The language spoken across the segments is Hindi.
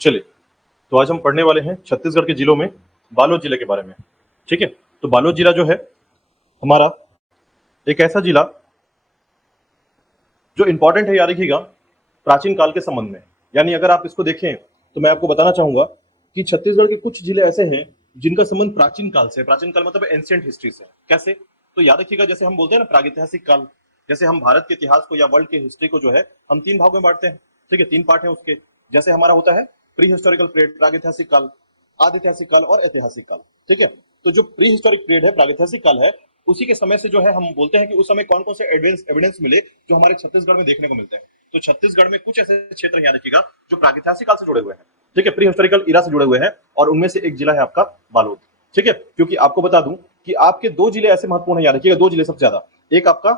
चलिए, तो आज हम पढ़ने वाले हैं छत्तीसगढ़ के जिलों में बालोद जिले के बारे में। ठीक है, तो बालोद जिला जो है हमारा एक ऐसा जिला जो इंपॉर्टेंट है, याद रखिएगा, प्राचीन काल के संबंध में। यानी अगर आप इसको देखें तो मैं आपको बताना चाहूंगा कि छत्तीसगढ़ के कुछ जिले ऐसे हैं जिनका संबंध प्राचीन काल से, प्राचीन काल मतलब एंशिएंट हिस्ट्री से। कैसे? तो याद रखिएगा, जैसे हम बोलते हैं ना प्रागैतिहासिक काल, जैसे हम भारत के इतिहास को या वर्ल्ड के हिस्ट्री को जो है हम 3 भाग में बांटते हैं। ठीक है, 3 पार्ट है उसके। जैसे हमारा होता है प्री हिस्टोरिकल पीरियड, प्रागैतिहासिक काल, आदिऐतिहासिक काल और ऐतिहासिक काल। ठीक है, तो जो प्री हिस्टोरिक पीरियड है, प्रागैतिहासिक काल है, उसी के समय से जो है हम बोलते हैं कि उस समय कौन कौन से एविडेंस मिले जो हमारे छत्तीसगढ़ में देखने को मिलते हैं। तो छत्तीसगढ़ में कुछ ऐसे क्षेत्र याद रखिएगा जो प्रागैतिहासिक काल से जुड़े हुए हैं। ठीक है, प्री हिस्टोरिकल इरा से जुड़े हुए हैं, और उनमें से एक जिला है आपका बालोद। ठीक है, क्योंकि आपको बता दूं कि आपके 2 जिले ऐसे महत्वपूर्ण है, याद रखिएगा, 2 जिले सबसे ज्यादा, एक आपका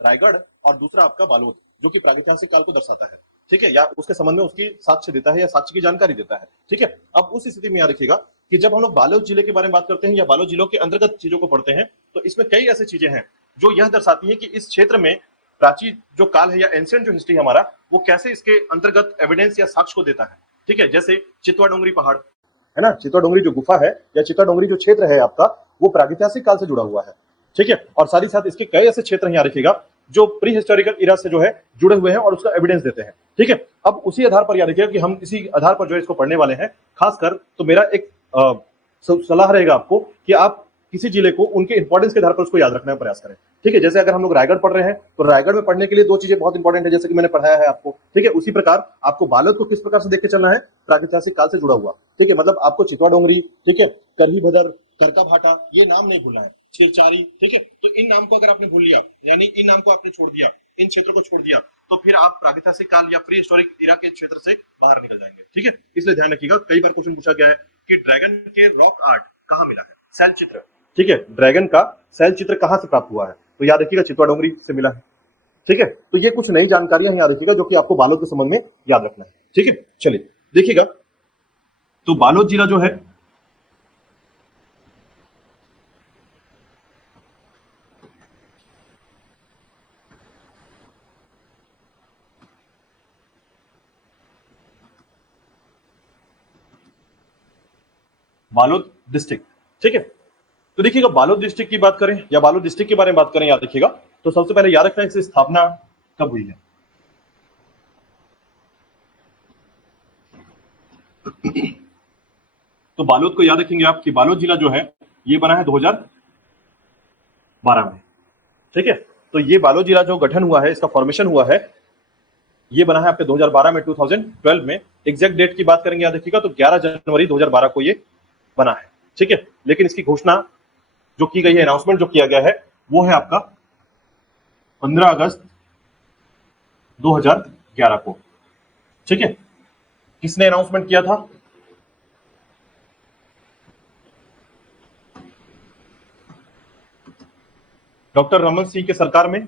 रायगढ़ और दूसरा आपका बालोद, जो कि प्रागैतिहासिक काल को दर्शाता है। ठीक है, या उसके संबंध में उसकी साक्ष्य देता है या साक्ष्य की जानकारी देता है। ठीक है, अब उस स्थिति में याद रखिएगा कि जब हम लोग बालोद जिले के बारे में बात करते हैं या बालोद जिलों के अंतर्गत चीजों को पढ़ते हैं, तो इसमें कई ऐसी चीजें हैं जो यह दर्शाती है कि इस क्षेत्र में प्राचीन जो काल है या एंशिएंट जो हिस्ट्री हमारा, वो कैसे इसके अंतर्गत एविडेंस या साक्ष्य को देता है। ठीक है, जैसे चितवा डोंगरी पहाड़ है ना, चितवा डोंगरी जो गुफा है या चितवा डोंगरी जो क्षेत्र है आपका, वो प्रागैतिहासिक काल से जुड़ा हुआ है। ठीक है, और साथ ही साथ इसके कई ऐसे क्षेत्र हैं, याद रखिएगा, जो प्री हिस्टोरिकल इरा से जो है जुड़े हुए हैं और उसका एविडेंस देते हैं। ठीक है, अब उसी आधार पर याद रखिएगा कि हम इसी आधार पर जो है इसको पढ़ने वाले हैं। खासकर तो मेरा एक सलाह रहेगा आपको कि आप किसी जिले को उनके इंपॉर्टेंस के आधार पर उसको याद रखने का प्रयास करें। ठीक है, जैसे अगर हम लोग रायगढ़ पढ़ रहे हैं तो रायगढ़ में पढ़ने के लिए 2 चीजें बहुत इंपॉर्टेंट है, जैसे कि मैंने पढ़ाया है आपको। ठीक है, उसी प्रकार आपको बालोद को किस प्रकार से देख के चलना है, प्रागैतिहासिक काल से जुड़ा हुआ। ठीक है, मतलब आपको चितवा डोंगरी, ठीक है, करही भदर, करका भाटा, ये नाम नहीं भूलना है, चिरचारी। ठीक है, तो इन नाम को अगर आपने भूल लिया, यानी इन नाम को आपने छोड़ दिया, इन क्षेत्रों को छोड़ दिया, तो फिर आप प्रागैतिहासिक काल या प्री हिस्टोरिक इरा के क्षेत्र से बाहर निकल जाएंगे। ठीक है, इसलिए ध्यान रखिएगा, कई बार क्वेश्चन पूछा गया है कि ड्रैगन के रॉक आर्ट कहाँ मिला है, शैल चित्र। ठीक है, ड्रैगन का शैल चित्र कहां से प्राप्त हुआ है, तो याद रखिएगा चितवा डोंगरी से मिला है। ठीक है, तो ये कुछ नई जानकारियां याद रखिएगा जो कि आपको बालोद के संबंध में याद रखना है। ठीक है, चलिए देखिएगा, तो बालोद जिला जो है बालोद डिस्ट्रिक्ट। ठीक है, तो देखिएगा, बालोद डिस्ट्रिक्ट की बात करें या बालोद डिस्ट्रिक्ट के बारे में बात करें, याद रखिएगा, तो सबसे पहले याद रखना है इसकी स्थापना कब हुई है। तो बालोद को याद रखेंगे आप कि बालोद जिला जो है ये बना है 2012 में। ठीक है, तो ये बालोद जिला जो गठन हुआ है, इसका फॉर्मेशन हुआ है, ये बना है आपके 2012 में, 2012 में। एग्जैक्ट डेट की बात करेंगे याद रखिएगा तो 11 जनवरी 2012 को ये बना है। ठीक है, लेकिन इसकी घोषणा जो की गई है, अनाउंसमेंट जो किया गया है, वो है आपका 15 अगस्त 2011 को। ठीक है, किसने अनाउंसमेंट किया था, डॉक्टर रमन सिंह के सरकार में,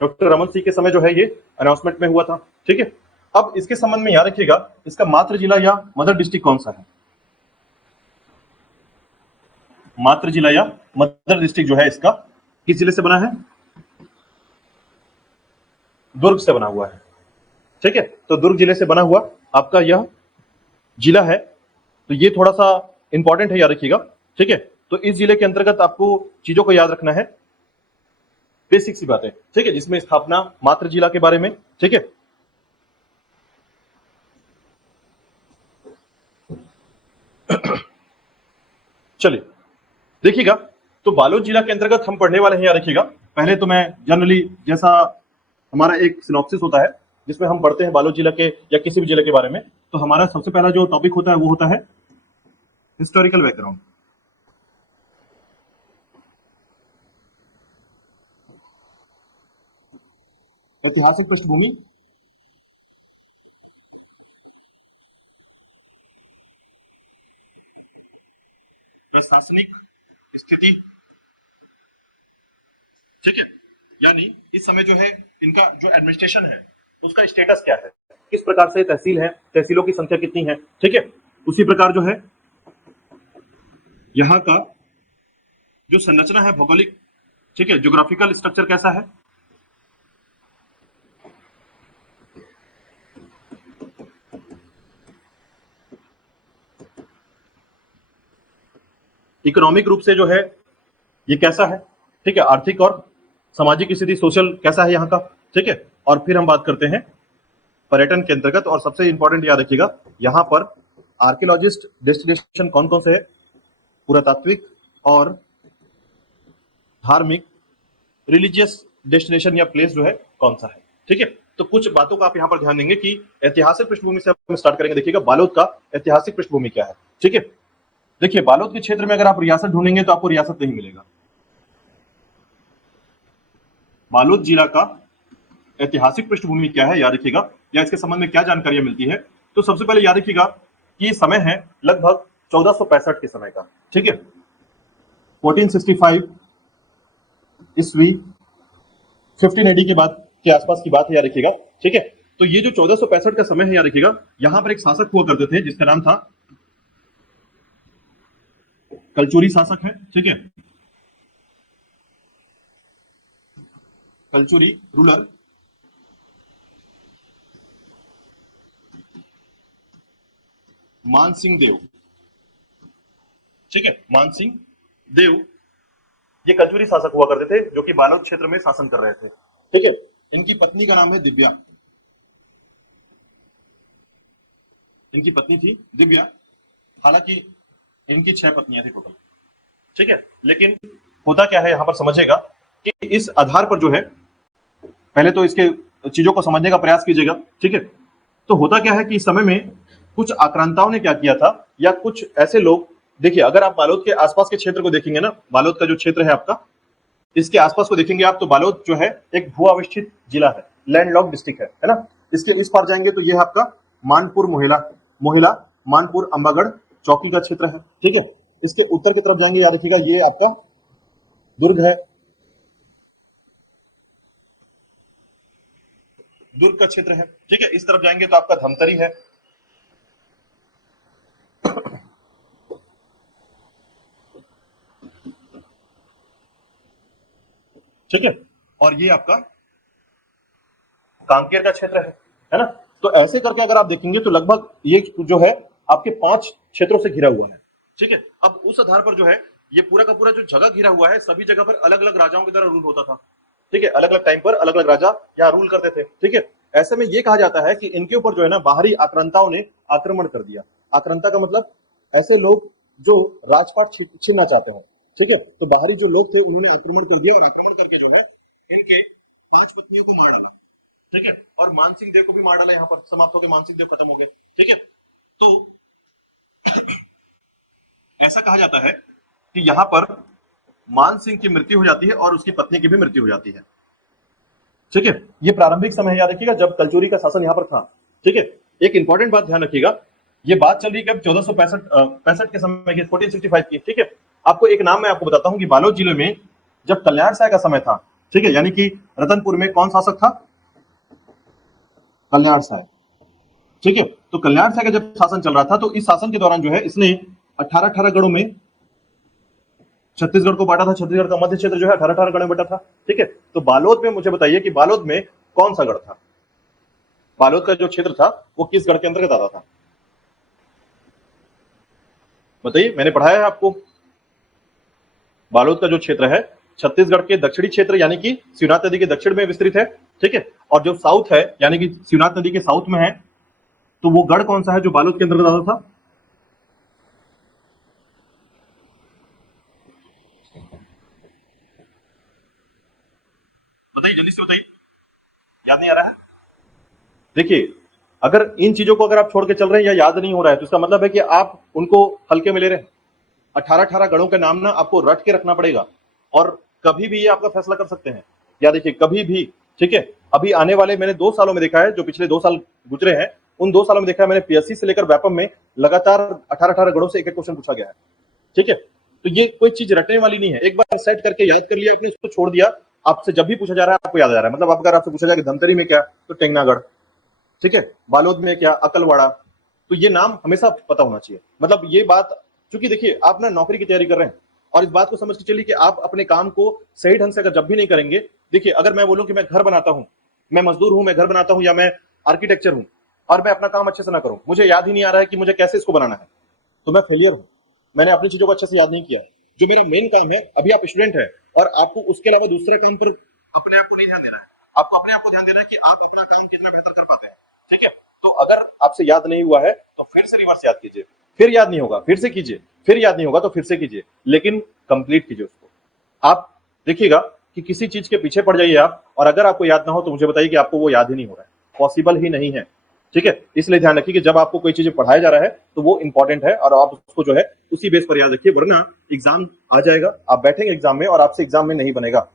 डॉक्टर रमन सिंह के समय जो है ये अनाउंसमेंट में हुआ था। ठीक है, अब इसके संबंध में याद रखिएगा, इसका मातृ जिला या मदर डिस्ट्रिक्ट कौन सा है, मातृ जिला या मदर डिस्ट्रिक्ट जो है इसका किस जिले से बना है, दुर्ग से बना हुआ है। ठीक है, तो दुर्ग जिले से बना हुआ आपका यह जिला है, तो ये थोड़ा सा इंपॉर्टेंट है, याद रखिएगा। ठीक है, तो इस जिले के अंतर्गत आपको चीजों को याद रखना है, बेसिक सी बातें। ठीक है, जिसमें स्थापना मातृ जिला के बारे में। ठीक है, चलिए देखिएगा, तो बालोद जिला के अंतर्गत हम पढ़ने वाले हैं, याद रखिएगा। पहले तो मैं जनरली, जैसा हमारा एक सिनॉप्सिस होता है जिसमें हम पढ़ते हैं बालोद जिला के या किसी भी जिले के बारे में, तो हमारा सबसे पहला जो टॉपिक होता है वो होता है हिस्टोरिकल बैकग्राउंड। ऐतिहासिक पृष्ठभूमि, प्रशासनिक स्थिति। ठीक है, यानी इस समय जो है इनका जो एडमिनिस्ट्रेशन है उसका स्टेटस क्या है, किस प्रकार से तहसील है, तहसीलों की संख्या कितनी है। ठीक है, उसी प्रकार जो है यहाँ का जो संरचना है भौगोलिक, ठीक है, ज्योग्राफिकल स्ट्रक्चर कैसा है। इकोनॉमिक रूप से जो है ये कैसा है, ठीक है, आर्थिक और सामाजिक स्थिति, सोशल कैसा है यहाँ का, ठीक है। और फिर हम बात करते हैं पर्यटन के अंतर्गत, और सबसे इंपॉर्टेंट याद रखिएगा यहाँ पर आर्कियोलॉजिस्ट डेस्टिनेशन कौन कौन से है, पुरातात्विक और धार्मिक रिलीजियस डेस्टिनेशन या प्लेस जो है कौन सा है, ठीक है। तो कुछ बातों का आप यहाँ पर ध्यान देंगे कि ऐतिहासिक पृष्ठभूमि से हम स्टार्ट करेंगे। देखिएगा बालोद का ऐतिहासिक पृष्ठभूमि क्या है, ठीक है। देखिए बालोद के क्षेत्र में अगर आप रियासत ढूंढेंगे तो आपको रियासत नहीं मिलेगा। बालोद जिला का ऐतिहासिक पृष्ठभूमि क्या है याद रखिएगा, या इसके संबंध में क्या जानकारियां मिलती है। तो सबसे पहले याद रखिएगा कि समय है लगभग 1465 के समय का, ठीक है। 1465 ईस्वी 15 एडी के बाद के आसपास की बात है याद रखिएगा, ठीक है। तो ये जो 1465 का समय है याद रखिएगा, यहां पर एक शासक हुआ करते थे जिसका नाम था कलचुरी शासक है, ठीक है। कलचुरी रूलर, मानसिंह देव, ठीक है, मानसिंह देव ये कलचुरी शासक हुआ करते थे जो कि बालोद क्षेत्र में शासन कर रहे थे, ठीक है। इनकी पत्नी का नाम है दिव्या, इनकी पत्नी थी दिव्या, हालांकि इनकी 6 पत्नियां थी टोटल, ठीक है। लेकिन होता क्या है यहां पर समझिएगा कि इस आधार पर जो है, पहले तो इसके चीजों को समझने का प्रयास कीजिएगा, ठीक है। तो होता क्या है कि इस समय में कुछ आक्रांताओं ने क्या किया था, या कुछ ऐसे लोग, देखिए अगर आप बालोद के आसपास के क्षेत्र को देखेंगे ना, बालोद का जो क्षेत्र है आपका, इसके आसपास को देखेंगे आप, तो बालोद जो है एक भू-अवस्थित जिला है, लैंडलॉक्ड डिस्ट्रिक्ट है ना। इसके इस पार जाएंगे तो ये आपका मानपुर मोहिला मानपुर अंबागढ़ चौकी का क्षेत्र है, ठीक है। इसके उत्तर की तरफ जाएंगे याद रखिएगा ये आपका दुर्ग है, दुर्ग का क्षेत्र है, ठीक है। इस तरफ जाएंगे तो आपका धमतरी है, ठीक है। और ये आपका कांकेर का क्षेत्र है ना। तो ऐसे करके अगर आप देखेंगे तो लगभग ये जो है आपके 5 क्षेत्रों से घिरा हुआ है, ठीक है। अब उस आधार पर जो है ये पूरा का पूरा जो जगह घिरा हुआ है, सभी जगह पर अलग अलग राजाओं की तरह रूल होता था, ठीक है। अलग अलग टाइम पर अलग अलग राजा यहाँ रूल करते थे, ठीक है। ऐसे में ये कहा जाता है कि इनके ऊपर जो है ना बाहरी आक्रांताओं ने आक्रमण कर दिया। आक्रांता का मतलब ऐसे लोग जो राजपाट छीनना चाहते हो, ठीक है। तो बाहरी जो लोग थे उन्होंने आक्रमण कर दिया, और आक्रमण करके जो है इनके 5 पत्नियों को मार डाला, ठीक है। और मानसिंह देव को भी मार डाला, यहाँ पर समाप्त हो गए, मानसिंह देव खत्म हो गए, ठीक है। तो ऐसा कहा जाता है कि यहाँ पर मानसिंह की मृत्यु हो जाती है और उसकी पत्नी की भी मृत्यु हो जाती है, ठीक है। ये प्रारंभिक समय याद रखिएगा जब कलचुरी का शासन यहाँ पर था, ठीक है। एक इंपॉर्टेंट बात ध्यान रखिएगा, ये बात चल रही है कब 1465 के समय की, 1465 की, ठीक है। आपको एक नाम मैं आपको बताता हूँ कि बालोद जिले में जब कल्याण साय का समय था, ठीक है, यानी कि रतनपुर में कौन शासक था, कल्याण साय, ठीक है। तो कल्याण साय का जब शासन चल रहा था तो इस शासन के दौरान जो है इसने 18 गढ़ों में छत्तीसगढ़ को बांटा था। छत्तीसगढ़ का मध्य क्षेत्र जो है 18 गढ़ में बटा था, ठीक है। तो बालोद में मुझे बताइए कि बालोद में कौन सा गढ़ था, बालोद का जो क्षेत्र था वो किस गढ़ के अंतर्गत आता था, बताइए। मैंने पढ़ाया है आपको, बालोद का जो क्षेत्र है छत्तीसगढ़ के दक्षिणी क्षेत्र यानी कि शिवनाथ नदी के दक्षिण में विस्तृत है, ठीक है। और जो साउथ है यानी कि शिवनाथ नदी के साउथ में है, तो वो गढ़ कौन सा है जो बालोद के अंतर्गत आता था, बताइए जल्दी से बताइए, याद नहीं आ रहा है। देखिए अगर इन चीजों को अगर आप छोड़ के चल रहे हैं या याद नहीं हो रहा है तो इसका मतलब है कि आप उनको हल्के में ले रहे हैं। 18 गढ़ों के नाम ना आपको रट के रखना पड़ेगा, और कभी भी ये आपका फैसला कर सकते हैं, या देखिए कभी भी, ठीक है। अभी आने वाले मैंने 2 सालों में देखा है, जो पिछले 2 साल गुजरे हैं उन 2 सालों में देखा है मैंने, पीएससी से लेकर व्यापम में लगातार 18 गढ़ों से एक एक क्वेश्चन पूछा गया है, ठीक है। तो ये कोई चीज रटने वाली नहीं है, एक बार सेट करके याद कर लिया आपने, इसको छोड़ दिया, आपसे जब भी पूछा जा रहा है आपको याद आ रहा है। मतलब अगर आपसे पूछा जाए कि धमतरी में क्या, तो टेंगनागढ़, ठीक है। बालोद में क्या, अकलवाड़ा, तो ये नाम हमेशा पता होना चाहिए। मतलब ये बात, चूंकि देखिए आप ना नौकरी की तैयारी कर रहे हैं, और इस बात को समझ के चलिए कि आप अपने काम को सही ढंग से अगर जब भी नहीं करेंगे, देखिए अगर मैं बोलूं कि मैं घर बनाता हूं, मैं मजदूर हूं, मैं घर बनाता हूं, या मैं आर्किटेक्चर हूं, और मैं अपना काम अच्छे से ना करूं, मुझे याद ही नहीं आ रहा है कि मुझे कैसे इसको बनाना है, तो मैं फेलियर हूं, मैंने अपनी चीजों को अच्छे से याद नहीं किया है। जो मेरा मेन काम है, अभी आप स्टूडेंट है और आपको उसके अलावा दूसरे काम पर अपने आप को नहीं ध्यान देना है, आपको अपने आप को ध्यान देना है कि आप अपना काम कितना बेहतर कर पाते हैं। ठीक है, तो अगर आपसे याद नहीं हुआ है तो फिर से रिवर्स याद कीजिए, फिर याद नहीं होगा फिर से कीजिए, फिर याद नहीं होगा तो फिर से कीजिए, लेकिन कंप्लीट कीजिए उसको। आप देखिएगा कि किसी चीज के पीछे पड़ जाइए आप, और अगर आपको याद ना हो तो मुझे बताइए कि आपको वो याद ही नहीं हो रहा है, पॉसिबल ही नहीं है। ठीक है, इसलिए ध्यान रखिए कि जब आपको कोई चीज पढ़ाया जा रहा है तो वो इंपॉर्टेंट है और आप उसको जो है उसी बेस पर याद रखिए, वरना एग्जाम आ जाएगा, आप बैठेंगे एग्जाम में और आपसे एग्जाम में नहीं बनेगा,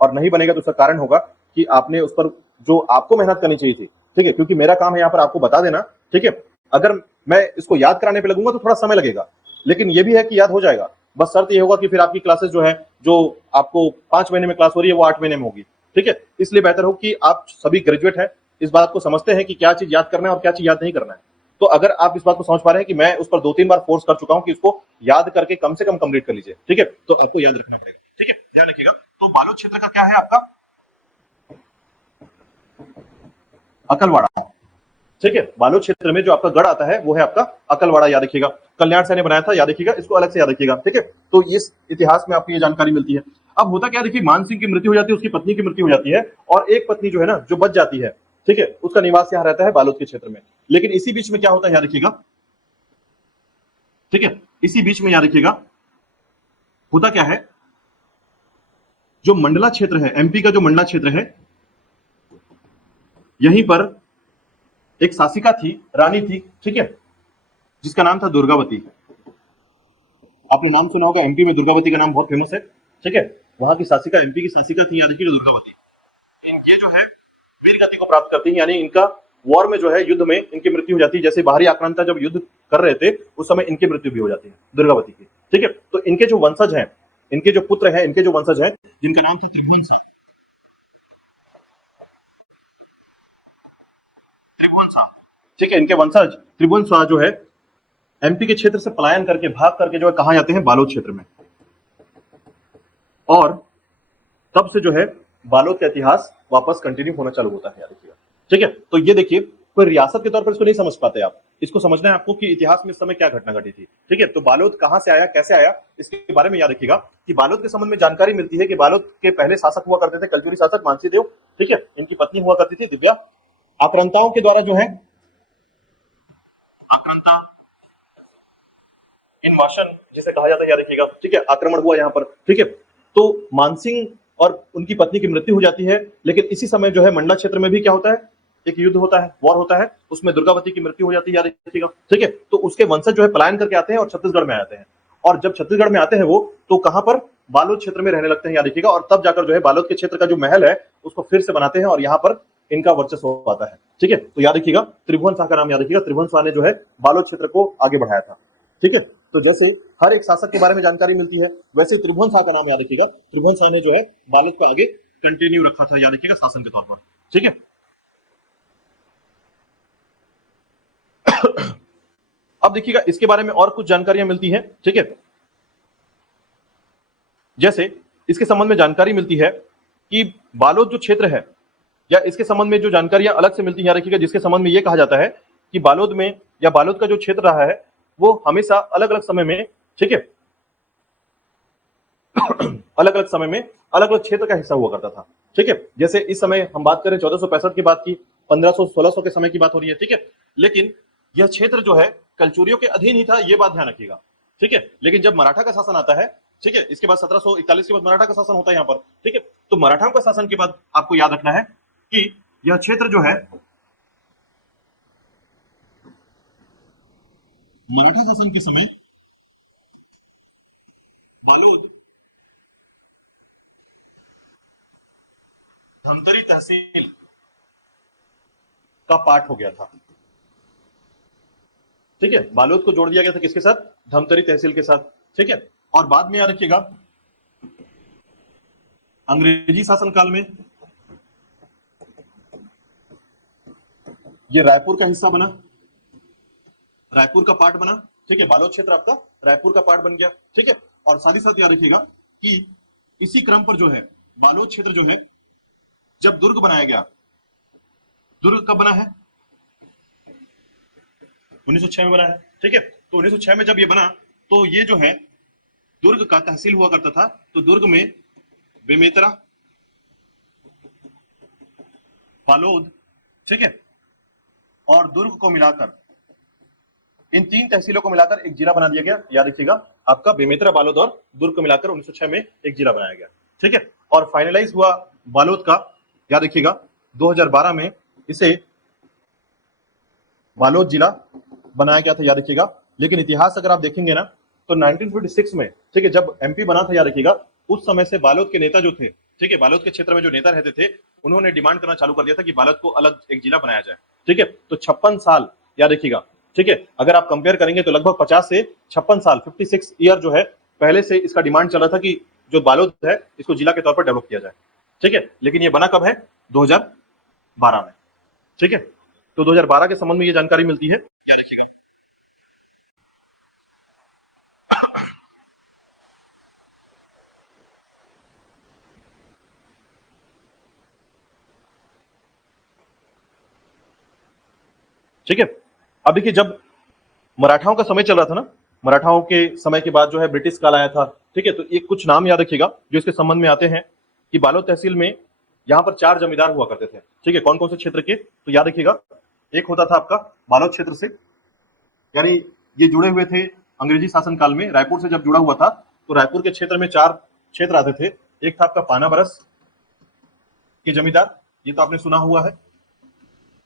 और नहीं बनेगा तो उसका कारण होगा कि आपने उस पर जो आपको मेहनत करनी चाहिए थी। ठीक है, क्योंकि मेरा काम है यहाँ पर आपको बता देना। ठीक है, अगर मैं इसको याद कराने पे लगूंगा तो थोड़ा समय लगेगा, लेकिन ये भी है कि याद हो जाएगा। बस शर्त ये होगा कि फिर आपकी क्लासेस जो है, जो आपको 5 महीने में क्लास हो रही है वो 8 महीने में होगी। ठीक है, इसलिए बेहतर हो कि आप सभी ग्रेजुएट है, इस बात को समझते हैं कि क्या चीज याद करना है और क्या चीज याद नहीं करना है। तो अगर आप इस बात को समझ पा रहे हैं कि मैं उस पर 2-3 बार फोर्स कर चुका हूं कि इसको याद करके कम से कम कंप्लीट कर लीजिए। ठीक है, तो आपको याद रखना पड़ेगा। ठीक है, ध्यान रखिएगा। तो बालोद क्षेत्र का क्या है आपका? अकलवाड़ा। ठीक है, बालोद क्षेत्र में जो आपका गढ़ आता है वो है आपका अकलवाड़ा, याद रखिएगा। कल्याण सैन ने बनाया था, याद रखिएगा, इसको अलग से याद रखिएगा। ठीक है, तो इस इतिहास में आपको ये जानकारी मिलती है। अब होता क्या, देखिए, मान सिंह की मृत्यु हो जाती है, उसकी पत्नी की मृत्यु हो जाती है, और एक पत्नी जो है ना, जो बच जाती है, ठीक है, उसका निवास यहाँ रहता है बालोद के क्षेत्र में। लेकिन इसी बीच में क्या होता है, याद रखिएगा। ठीक है, इसी बीच में याद रखिएगा होता क्या है, जो मंडला क्षेत्र है, एमपी का जो मंडला क्षेत्र है, यहीं पर एक शासिका थी, रानी थी। ठीक है, जिसका नाम था दुर्गावती। आपने नाम सुना होगा, एमपी में दुर्गावती का नाम बहुत फेमस है। ठीक है, वहां की शासिका, एमपी की शासिका थी, याद रखिए, दुर्गावती। ये जो है वीर गति को प्राप्त करती है, यानी इनका वॉर में जो है, युद्ध में इनकी मृत्यु हो जाती है। जैसे बाहरी आक्रांता जब युद्ध कर रहे थे उस समय इनकी मृत्यु भी हो जाती है, दुर्गावती की। ठीक है, तो इनके जो वंशज हैं, इनके जो पुत्र हैं, इनके जो वंशज हैं, जिनका नाम था त्रिभुवन शाह। त्रिभुवन शाह, ठीक है, इनके वंशज त्रिभुवन शाह जो है एमपी के क्षेत्र से पलायन करके, भाग करके जो है कहां जाते हैं, बालोद क्षेत्र में। और तब से जो है बालोद का इतिहास वापस कंटिन्यू होना चालू होता है, याद रखिएगा। ठीक है, तो ये देखिए, कोई रियासत के तौर पर इसको नहीं समझ पाते आप, इसको समझना है आपको कि इतिहास में इस समय क्या घटना घटी थी। ठीक है, तो बालोद कहां से आया, कैसे आया, इसके बारे में याद रखिएगा कि बालोद के संबंध में जानकारी मिलती है कि बालोद के पहले शासक हुआ करते थे कलचुरी शासक मानसी देव। ठीक है, इनकी पत्नी हुआ करती थी दिव्या। आक्रांताओं के द्वारा जो है, आक्रांता इनवाशन जिसे कहा जाता है, याद रखिएगा। ठीक है, आक्रमण हुआ यहाँ पर। ठीक है, तो मानसिंह और उनकी पत्नी की मृत्यु हो जाती है, लेकिन इसी समय जो है मंडला क्षेत्र में भी क्या होता है, एक युद्ध होता है, वॉर होता है, उसमें दुर्गावती की मृत्यु हो जाती है, याद रखिएगा। ठीक है, तो उसके वंशज जो है पलायन करके आते हैं और छत्तीसगढ़ में आते हैं, और जब छत्तीसगढ़ में आते हैं वो, तो कहां पर, बालोद क्षेत्र में रहने लगते हैं, याद रखिएगा। और तब जाकर जो है बालोद के क्षेत्र का जो महल है उसको फिर से बनाते हैं और यहाँ पर इनका वर्चस्व आता है। ठीक है, तो याद रखिएगा, त्रिभुवन शाह का नाम याद रखिएगा। त्रिभुवन शाह ने जो है बालोद क्षेत्र को आगे बढ़ाया था। ठीक है, तो जैसे हर एक शासक के बारे में जानकारी मिलती है, वैसे त्रिभुवन शाह का नाम याद रखिएगा। त्रिभुवन शाह ने जो है बालोद को आगे कंटिन्यू रखा था, याद रखिएगा, शासन के तौर पर। ठीक है, अब देखिएगा इसके बारे में और कुछ जानकारियां मिलती हैं। ठीक है, जैसे इसके संबंध में जानकारी मिलती है कि बालोद जो क्षेत्र है, या इसके संबंध में जो जानकारियां अलग से मिलती है, याद रखिएगा, जिसके संबंध में यह कहा जाता है कि बालोद में, या बालोद का जो क्षेत्र रहा है वो हमेशा अलग अलग समय में, ठीक है, अलग अलग समय में अलग अलग क्षेत्र का हिस्सा हुआ करता था। ठीक है, जैसे इस समय हम बात करें 1465 की बात की, 1500-1600 के समय की बात हो रही है। ठीक है, लेकिन यह क्षेत्र जो है कलचुरियों के अधीन ही था, यह बात ध्यान रखिएगा। ठीक है, लेकिन जब मराठा का शासन आता है, ठीक है, इसके बाद 1741 के बाद मराठा का शासन होता है यहाँ पर। ठीक है, तो मराठाओं का शासन के बाद आपको याद रखना है कि यह क्षेत्र जो है, मराठा शासन के समय बालोद धमतरी तहसील का पार्ट हो गया था। ठीक है, बालोद को जोड़ दिया गया था किसके साथ, धमतरी तहसील के साथ। ठीक है, और बाद में याद रखिएगा, अंग्रेजी शासन काल में ये रायपुर का हिस्सा बना, रायपुर का पार्ट बना। ठीक है, बालोद क्षेत्र आपका रायपुर का पार्ट बन गया। ठीक है, और साथ ही साथ याद रखिएगा कि इसी क्रम पर जो है बालोद क्षेत्र जो है, जब दुर्ग बनाया गया, दुर्ग कब बना है, 1906 में बना है। ठीक है, तो 1906 में जब ये बना, तो ये जो है दुर्ग का तहसील हुआ करता था, तो दुर्ग में बेमेतरा, बालोद, ठीक है, और दुर्ग को मिलाकर, इन 3 तहसीलों को मिलाकर एक जिला बना दिया गया। याद रखिएगा, आपका बेमेतरा, बालोद और दुर्ग को मिलाकर 1906 में एक जिला बनाया गया, ठीक है। और फाइनलाइज हुआ बालोद का, याद रखिएगा, 2012 में इसे बालोद जिला बनाया गया था, याद रखिएगा। लेकिन इतिहास अगर आप देखेंगे ना, तो 1956 में, ठीक है, जब एमपी बना था, याद रखिएगा, उस समय से बालोद के नेता जो थे, ठीक है, बालोद के क्षेत्र में जो नेता रहते थे, उन्होंने डिमांड करना चालू कर दिया था कि बालोद को अलग एक जिला बनाया जाए, ठीक है। तो 56 साल, याद रखिएगा, ठीक है, अगर आप कंपेयर करेंगे तो लगभग 50 से 56 साल, 56 ईयर जो है, पहले से इसका डिमांड चल रहा था कि जो बालोद है इसको जिला के तौर पर डेवलप किया जाए, ठीक है। लेकिन ये बना कब है? 2012 में, ठीक है। तो 2012 के संबंध में ये जानकारी मिलती है, याद रखिएगा। ठीक है। अब देखिए, जब मराठाओं का समय चल रहा था ना, मराठाओं के समय के बाद जो है ब्रिटिश काल आया था, ठीक है। तो एक कुछ नाम याद रखिएगा जो इसके संबंध में आते हैं कि बालोद तहसील में यहाँ पर 4 जमींदार हुआ करते थे, ठीक है। कौन कौन से क्षेत्र के? तो याद रखिएगा, एक होता था आपका बालोद क्षेत्र से, यानी ये जुड़े हुए थे अंग्रेजी शासन काल में, रायपुर से जब जुड़ा हुआ था, तो रायपुर के क्षेत्र में 4 क्षेत्र आते थे। एक था आपका पाना बरस के जमींदार, ये तो आपने सुना हुआ है।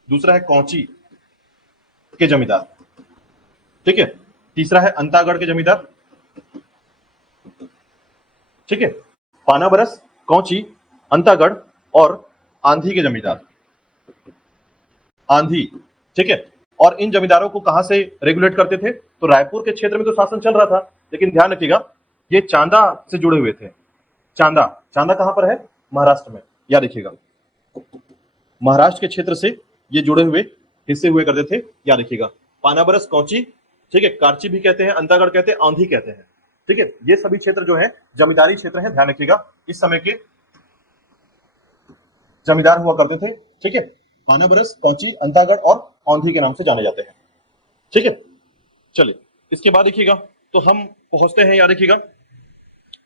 दूसरा है कौची के जमींदार, ठीक है। तीसरा है अंतागढ़ के जमींदार, ठीक है। पाना बरस, कौची, अंतागढ़ और आंधी के जमींदार, आंधी, ठीक है। और इन जमींदारों को कहां से रेगुलेट करते थे? तो रायपुर के क्षेत्र में तो शासन चल रहा था, लेकिन ध्यान रखिएगा, ये चांदा से जुड़े हुए थे। चांदा, चांदा कहां पर है? महाराष्ट्र में, याद रखिएगा, महाराष्ट्र के क्षेत्र से ये जुड़े हुए हिस्से हुए करते थे, याद रखिएगा। पानाबरस, कौची, ठीक है, कार्ची भी कहते हैं, अंतागढ़ कहते हैं, आंधी कहते हैं, ठीक है। ये सभी क्षेत्र जो है जमींदारी क्षेत्र है, ध्यान रखिएगा। इस समय के जमींदार हुआ करते थे, ठीक है। पानाबरस, कौची, अंतागढ़ और औंधी के नाम से जाने जाते हैं, ठीक है। चलिए, इसके बाद देखिएगा, तो हम पहुंचते हैं, याद रखिएगा,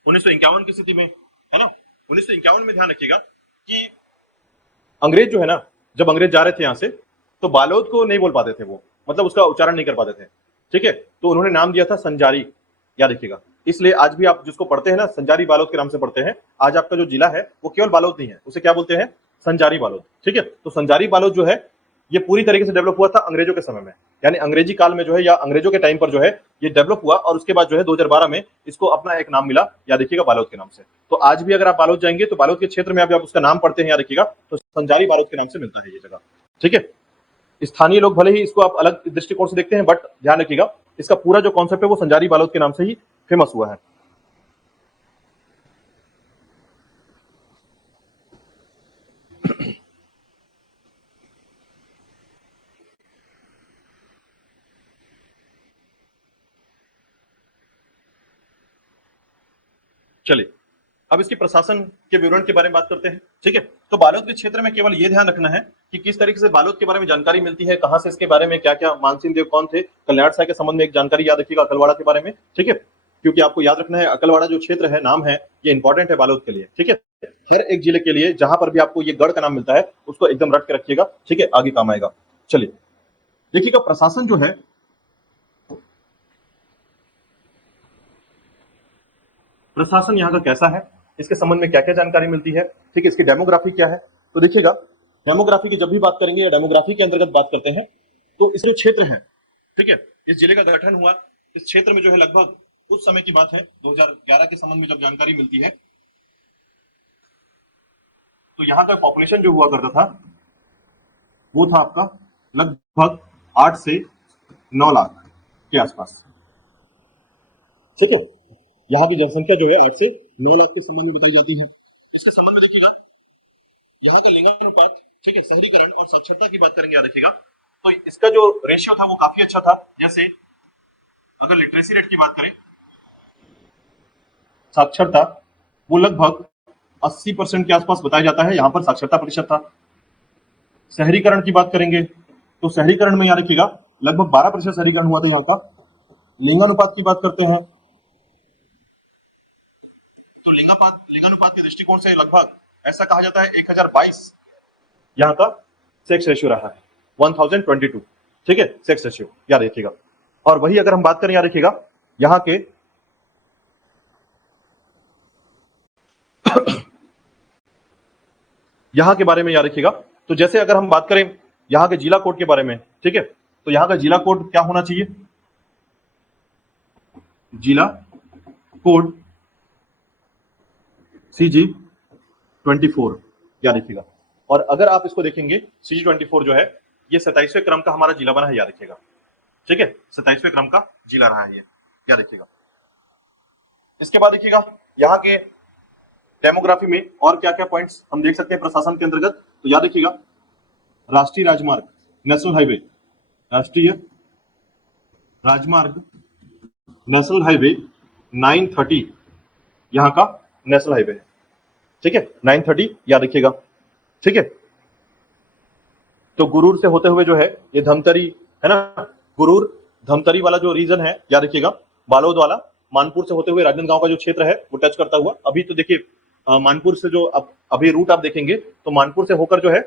1951 की स्थिति में, है ना। 1951 में ध्यान रखिएगा कि अंग्रेज जो है ना, जब अंग्रेज जा रहे थे यहां से, तो बालोद को नहीं बोल पाते थे वो, मतलब उसका उच्चारण नहीं कर पाते थे, ठीक है। तो उन्होंने नाम दिया था संजारी, याद रखिएगा। इसलिए आज भी आप जिसको पढ़ते हैं ना, संजारी बालोद के नाम से पढ़ते हैं। आज आपका जो जिला है वो केवल बालोद नहीं है, उसे क्या बोलते हैं? संजारी बालोद, ठीक है। तो संजारी बालोद जो है ये पूरी तरीके से डेवलप हुआ था अंग्रेजों के समय में, यानी अंग्रेजी काल में जो है, या अंग्रेजों के टाइम पर जो है ये डेवलप हुआ, और उसके बाद जो है 2012 में इसको अपना एक नाम मिला, याद रखिएगा, बालोद के नाम से। तो आज भी अगर आप बालोद जाएंगे तो बालोद के क्षेत्र में आप उसका नाम पढ़ते हैं, याद रखिएगा, तो संजारी बालोद के नाम से मिलता है ये जगह, ठीक है। स्थानीय लोग भले ही इसको आप अलग दृष्टिकोण से देखते हैं, बट ध्यान रखिएगा, इसका पूरा जो कॉन्सेप्ट है वो संजारी बालोद के नाम से ही फेमस हुआ है। चलिए, अब इसके प्रशासन के विवरण के बारे में बात करते हैं, ठीक है। तो बालोद के क्षेत्र में केवल ये ध्यान रखना है कि किस तरीके से बालोद के बारे में जानकारी मिलती है, कहां से इसके बारे में क्या क्या, मानसिंह देव कौन थे, कल्याण साय के संबंध में एक जानकारी याद रखिएगा, अकलवाड़ा के बारे में, ठीक है। क्योंकि आपको याद रखना है, अकलवाड़ा जो क्षेत्र है, नाम है, ये इंपॉर्टेंट है बालोद के लिए, ठीक है। हर एक जिले के लिए जहां पर भी आपको ये गढ़ का नाम मिलता है उसको एकदम रट के रखिएगा, ठीक है, आगे काम आएगा। चलिए, देखिएगा, प्रशासन जो है, प्रशासन यहाँ का कैसा है, इसके संबंध में क्या क्या जानकारी मिलती है, ठीक है, इसकी डेमोग्राफी क्या है। तो देखिएगा, डेमोग्राफी की जब भी बात करेंगे या डेमोग्राफी के अंतर्गत बात करते हैं, तो इस जो क्षेत्र है, ठीक है, इस जिले का गठन हुआ, इस क्षेत्र में जो है लगभग उस समय की बात है 2011 के संबंध में जब जानकारी मिलती है, तो यहाँ का पॉपुलेशन जो हुआ करता था वो था आपका लगभग 8 से 9 लाख के आसपास, ठीक है। यहाँ की जनसंख्या जो है 8 से 9 लाख के संबंध में बताई जाती है। इसके संबंध में देखिएगा, यहाँ का लिंगानुपात, ठीक है, शहरीकरण और साक्षरता की बात करेंगे, याद रखिएगा, तो इसका जो रेशियो था वो काफी अच्छा था। जैसे अगर लिटरेसी रेट की बात करें, साक्षरता, वो लगभग 80% के आसपास बताया जाता है, यहाँ पर साक्षरता प्रतिशत था। शहरीकरण की बात करेंगे तो शहरीकरण में याद रखिएगा लगभग 12% शहरीकरण हुआ था यहाँ का। लिंगानुपात की बात करते हैं से लगभग ऐसा कहा जाता है 1022 यहाँ का सेक्स रेशियो रहा है, 1022, ठीक है, सेक्स रेशियो, याद रखिएगा। और वही अगर हम बात करें, याद रखिएगा, यहाँ के यहाँ के बारे में याद रखिएगा। तो जैसे अगर हम बात करें यहाँ के जिला कोड के बारे में, ठीक है, तो यहाँ का जिला कोड क्या होना चाहिए, जिला कोड CG24, याद रखिएगा। और अगर आप इसको देखेंगे CG24 जो है ये 27वें क्रम का हमारा जिला बना है, याद रखिएगा, ठीक है, 27वें क्रम का जिला रहा है ये, याद रखिएगा। इसके बाद देखिएगा यहाँ के डेमोग्राफी में और क्या क्या पॉइंट्स हम देख सकते हैं प्रशासन के अंतर्गत, तो याद रखिएगा, राष्ट्रीय राजमार्ग, नेशनल हाईवे, राष्ट्रीय राजमार्ग, नेशनल हाईवे 930 यहाँ का नेशनल हाईवे है, ठीक है, 930 याद रखिएगा, ठीक है। तो गुरूर से होते हुए जो है ये धमतरी है ना, गुरूर धमतरी वाला जो रीजन है, याद रखिएगा, बालोद वाला, मानपुर से होते हुए राजनांदगांव का जो क्षेत्र है वो टच करता हुआ, अभी तो देखिए मानपुर से जो अभी रूट आप देखेंगे तो मानपुर से होकर जो है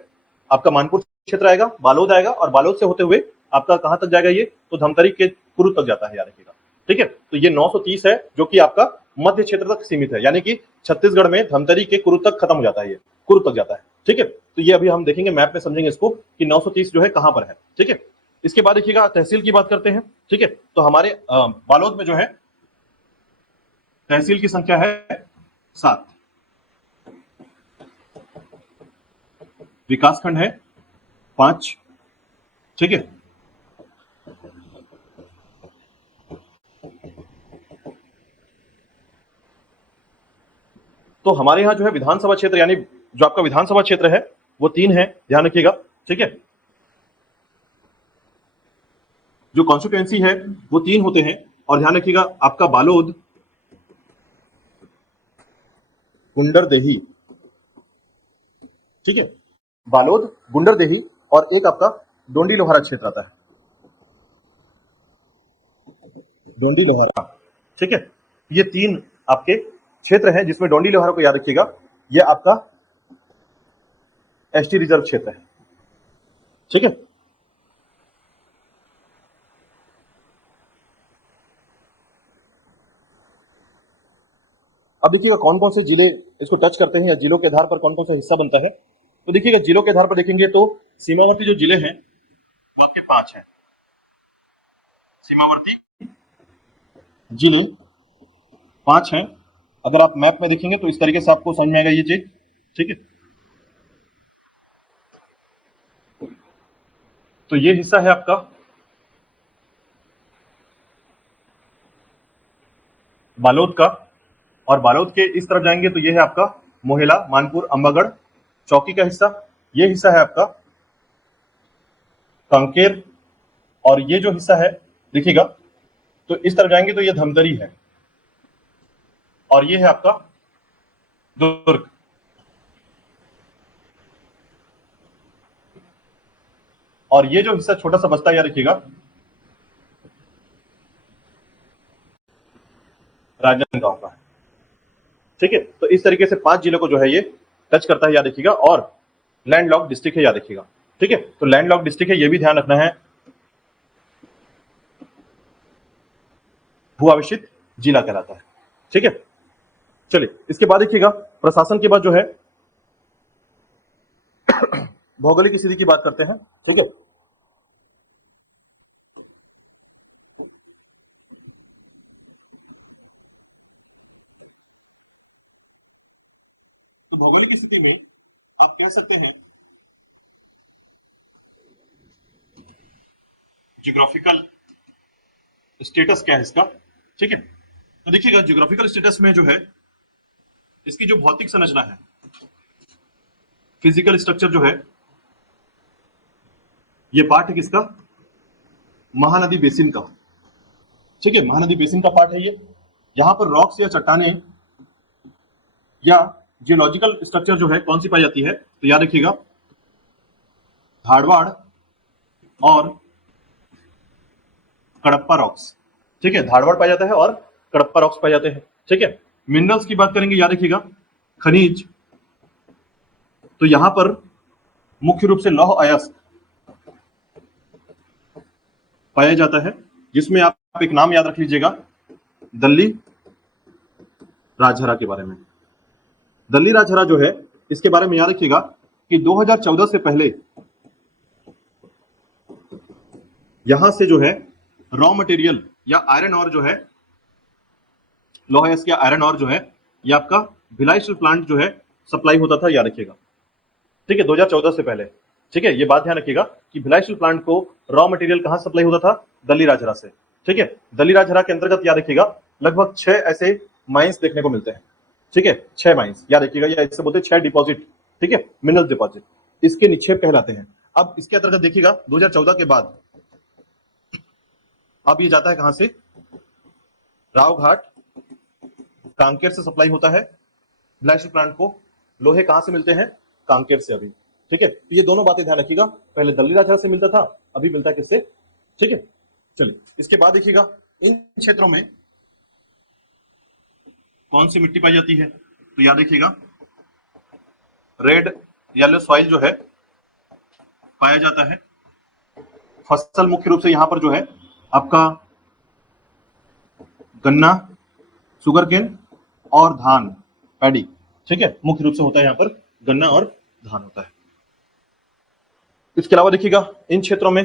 आपका मानपुर क्षेत्र आएगा, बालोद आएगा, और बालोद से होते हुए आपका कहां तक जाएगा ये, तो धमतरी के कुरु तक जाता है, याद रखिएगा, ठीक है। तो ये 930 है जो कि आपका मध्य क्षेत्र तक सीमित है, यानी कि छत्तीसगढ़ में धमतरी के कुरु तक खत्म हो जाता है, ये कुरु तक जाता है, ठीक है। तो ये अभी हम देखेंगे मैप में, समझेंगे इसको कि 930 जो है कहां पर है, ठीक है। इसके बाद देखिएगा तहसील की बात करते हैं, ठीक है। तो हमारे बालोद में जो है तहसील की संख्या है 7, विकासखंड है 5, ठीक है। तो हमारे यहां जो है विधानसभा क्षेत्र, यानी जो आपका विधानसभा क्षेत्र है वो 3 है, ध्यान रखिएगा, ठीक है। जो कॉन्स्टिट्यूएंसी है वो 3 होते हैं, और ध्यान रखिएगा आपका बालोद, गुंडरदेही, ठीक है, बालोद, गुंडरदेही, और एक आपका डोंडी लोहारा क्षेत्र आता है, डोंडी लोहारा, ठीक है। ये 3 आपके क्षेत्र हैं जिसमें डोंडी लोहारा को याद रखिएगा, ये आपका एसटी रिजर्व क्षेत्र है, ठीक है। अब देखिएगा कौन कौन से जिले इसको टच करते हैं, या जिलों के आधार पर कौन कौन सा हिस्सा बनता है। तो देखिएगा जिलों के आधार पर देखेंगे तो सीमावर्ती जो जिले हैं वो आपके 5 हैं, सीमावर्ती जिले 5 हैं। अगर आप मैप में देखेंगे तो इस तरीके से आपको समझ में आएगा ये चीज, ठीक है। तो ये हिस्सा है आपका बालोद का, और बालोद के इस तरफ जाएंगे तो ये है आपका मोहेला, मानपुर, अंबागढ़, चौकी का हिस्सा, ये हिस्सा है आपका कांकेर, और ये जो हिस्सा है देखिएगा तो इस तरफ जाएंगे तो ये धमतरी है, और ये है आपका दुर्ग, और ये जो हिस्सा छोटा सा बचता है याद रखिएगा राजनांदगांव का, ठीक है। तो इस तरीके से 5 जिलों को जो है ये टच करता है, याद रखिएगा, और लैंडलॉक डिस्ट्रिक्ट है, याद रखिएगा, ठीक है। तो लैंडलॉक डिस्ट्रिक्ट है, ये भी ध्यान रखना है, भूआविष्टित जिला कहलाता है, ठीक है। चलिए इसके बाद देखिएगा प्रशासन के बाद जो है भौगोलिक स्थिति की बात करते हैं, ठीक है। तो भौगोलिक स्थिति में आप कह सकते हैं जियोग्राफिकल स्टेटस क्या है इसका, ठीक है। तो देखिएगा जियोग्राफिकल स्टेटस में जो है इसकी जो भौतिक संरचना है, फिजिकल स्ट्रक्चर जो है, ये पार्ट है किसका, महानदी बेसिन का, ठीक है, महानदी बेसिन का पार्ट है ये। यहां पर रॉक्स या चट्टाने या जियोलॉजिकल स्ट्रक्चर जो है कौन सी पाई जाती है, तो याद रखिएगा धारवाड़ और कडप्पा रॉक्स, ठीक है, धारवाड़ पाया जाता है और कडप्पा रॉक्स पाए जाते हैं, ठीक है। मिनरल्स की बात करेंगे, याद रखिएगा खनिज तो यहां पर मुख्य रूप से लौह अयस्क पाया जाता है, जिसमें आप एक नाम याद रख लीजिएगा, दल्ली राजहरा के बारे में। दल्ली राजहरा जो है, इसके बारे में याद रखिएगा कि 2014 से पहले यहां से जो है रॉ मटेरियल या आयरन और जो है, लौह अयस्क या आयरन और जो है, ये आपका भिलाई स्टील प्लांट जो है सप्लाई होता था, याद रखिएगा। ठीक है, 2014 से पहले। ठीक है, ये बात ध्यान रखिएगा कि भिलाई स्टील प्लांट को रॉ मटेरियल कहां सप्लाई होता था? दल्ली राजहरा से। ठीक है, दल्ली राजहरा के अंतर्गत याद रखिएगा लगभग 6 ऐसे माइंस देखने को मिलते हैं। ठीक है, 6 माइंस याद रखिएगा, या इससे बोलते हैं 6 डिपॉजिट। ठीक है, मिनरल डिपॉजिट, इसके निक्षेप कहलाते हैं। अब इसके अंतर्गत देखिएगा 2014 के बाद अब ये जाता है कहां से? रावघाट, कांकेर से सप्लाई होता है भिलाई स्टील प्लांट को। लोहे कहां से मिलते हैं? कांकेर से अभी। ठीक है, तो ये दोनों बातें ध्यान रखिएगा, पहले दल्ली राजहरा से मिलता था, अभी मिलता है किससे? ठीक है, चलिए इसके बाद देखिएगा इन क्षेत्रों में कौन सी मिट्टी पाई जाती है? तो याद रखिएगा रेड येलो सॉइल जो है पाया जाता है। फसल मुख्य रूप से यहां पर जो है आपका गन्ना, शुगर केन और धान, पैडी। ठीक है, मुख्य रूप से होता है यहां पर गन्ना और धान होता है। इसके अलावा देखिएगा इन क्षेत्रों में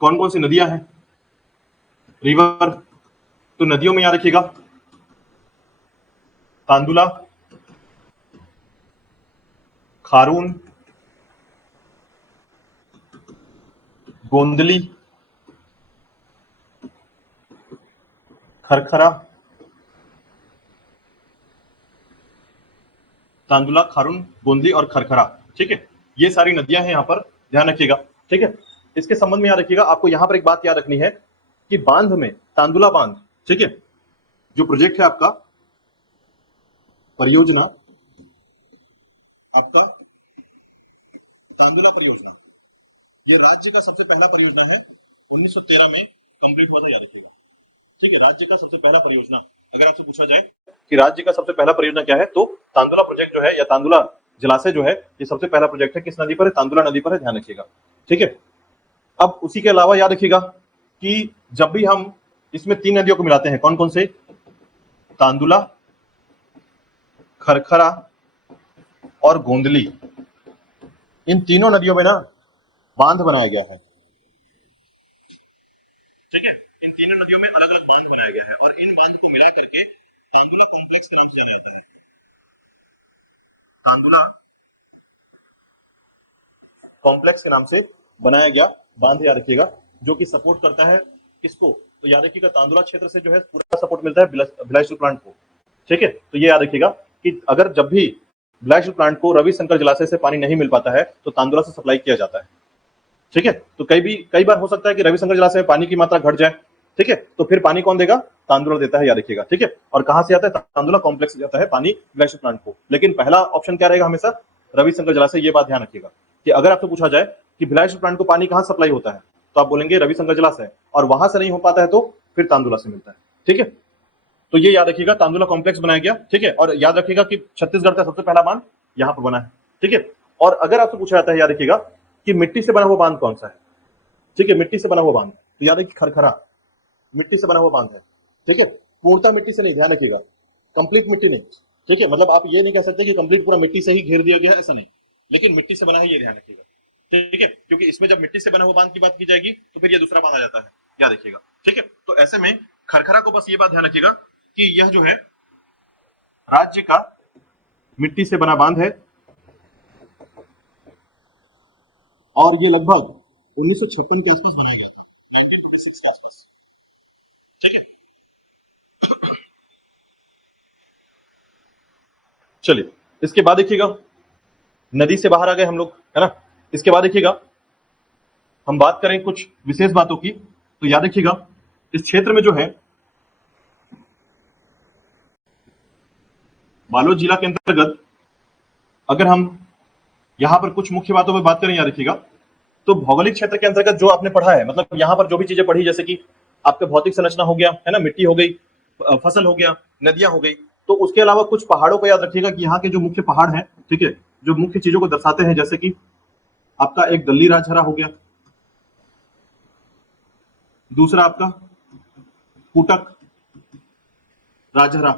कौन कौन सी नदियां हैं? रिवर, तो नदियों में याद रखिएगा तांदुला, खारून, गोंदली, खरखरा, तांदुला, खारून, गोंदली और खरखरा। ठीक है, ये सारी नदियां हैं यहां पर, ध्यान रखिएगा। ठीक है, इसके संबंध में याद रखिएगा, आपको यहां पर एक बात याद रखनी है कि बांध में तांदुला बांध, ठीक है, जो प्रोजेक्ट है आपका, परियोजना आपका तांदुला परियोजना, ये राज्य का सबसे पहला परियोजना है, 1913 में कंप्लीट हुआ था, याद रखिएगा। ठीक है, राज्य का सबसे पहला परियोजना, अगर आपसे पूछा जाए कि राज्य का सबसे पहला परियोजना क्या है, तो तांदुला प्रोजेक्ट जो है या तांदुला जलाशय जो है, ये सबसे पहला प्रोजेक्ट है। किस नदी पर है? तांदुला नदी पर है, ध्यान रखिएगा। ठीक है, अब उसी के अलावा याद रखिएगा कि जब भी हम इसमें 3 नदियों को मिलाते हैं, कौन कौन से? तांदुला, खरखरा और गोंदली, इन तीनों नदियों में ना बांध बनाया गया है। ठीक है, इन तीनों नदियों में अलग अलग बांध बनाया गया है और इन बांध को मिला करके तांदुला कॉम्प्लेक्स के नाम से जाना जाता है। तांदुला कॉम्प्लेक्स के नाम से बनाया गया बांध, याद रखिएगा, जो कि सपोर्ट करता है किसको? तो याद रखिएगा तांदुला क्षेत्र से जो है पूरा सपोर्ट मिलता है भिलाई स्टील प्लांट को। ठीक है, तो ये याद रखिएगा कि अगर जब भी भिलाई स्टील प्लांट को रविशंकर जलाशय से पानी नहीं मिल पाता है तो तांदुला से सप्लाई किया जाता है। ठीक है, तो कई बार हो सकता है कि रविशंकर जलाशय में पानी की मात्रा घट जाए। ठीक है, तो फिर पानी कौन देगा? तांदुला देता है, याद रखिएगा। ठीक है, और कहां से आता है? तांदुला कॉम्प्लेक्स से जाता है पानी भिलाई स्टील प्लांट को। लेकिन पहला ऑप्शन क्या रहेगा? हमेशा रविशंकर जलाशय। ये बात ध्यान रखिएगा कि अगर आपसे पूछा जाए कि भिलाई स्टील प्लांट को पानी कहां सप्लाई होता है, तो आप बोलेंगे रविशंकर जलाशय, और वहां से नहीं हो पाता है तो फिर तांदुला से मिलता है। ठीक है, तो ये याद रखिएगा, तांदुला कॉम्प्लेक्स बनाया गया। ठीक है, और याद रखिएगा कि छत्तीसगढ़ का सबसे पहला बांध यहां पर बना है। ठीक है, और अगर आपसे पूछा जाता है, याद रखिएगा कि मिट्टी से बना हुआ बांध कौन सा है? ठीक है, मिट्टी से बना हुआ बांध, तो याद रखिए खरखरा मिट्टी से बना हुआ बांध है। ठीक है, पूर्णतः मिट्टी से नहीं, ध्यान रखिएगा, कंप्लीट मिट्टी नहीं। ठीक है, मतलब आप ये नहीं कह सकते कि कंप्लीट पूरा मिट्टी से ही घेर दिया गया है, ऐसा नहीं, लेकिन मिट्टी से बना है, ये ध्यान रखिएगा। ठीक है, क्योंकि इसमें जब मिट्टी से बना हुआ बांध की बात की जाएगी तो फिर ये दूसरा बांध आ जाता है, याद रखिएगा। ठीक है, तो ऐसे में खरखरा को बस ये बात ध्यान रखिएगा कि यह जो है राज्य का मिट्टी से बना बांध है और ये लगभग 1956 के आसपास बनाया गया। ठीक है, चलिए इसके बाद देखिएगा, नदी से बाहर आ गए हम लोग, है ना। इसके बाद देखिएगा हम बात करें कुछ विशेष बातों की, तो याद रखिएगा इस क्षेत्र में जो है बालोद जिला के अंतर्गत, अगर हम यहां पर कुछ मुख्य बातों पर बात करें, याद रखिएगा, तो भौगोलिक क्षेत्र के अंतर्गत जो आपने पढ़ा है, मतलब यहां पर जो भी चीजें पढ़ी, जैसे कि आपका भौतिक संरचना हो गया, है ना, मिट्टी हो गई, फसल हो गया, नदियां हो गई। तो उसके अलावा कुछ पहाड़ों को याद रखिएगा कि यहाँ के जो मुख्य पहाड़ हैं, ठीक है, जो मुख्य चीजों को दर्शाते हैं, जैसे कि आपका एक दल्ली राजहरा हो गया, दूसरा आपका कूटक राजहरा,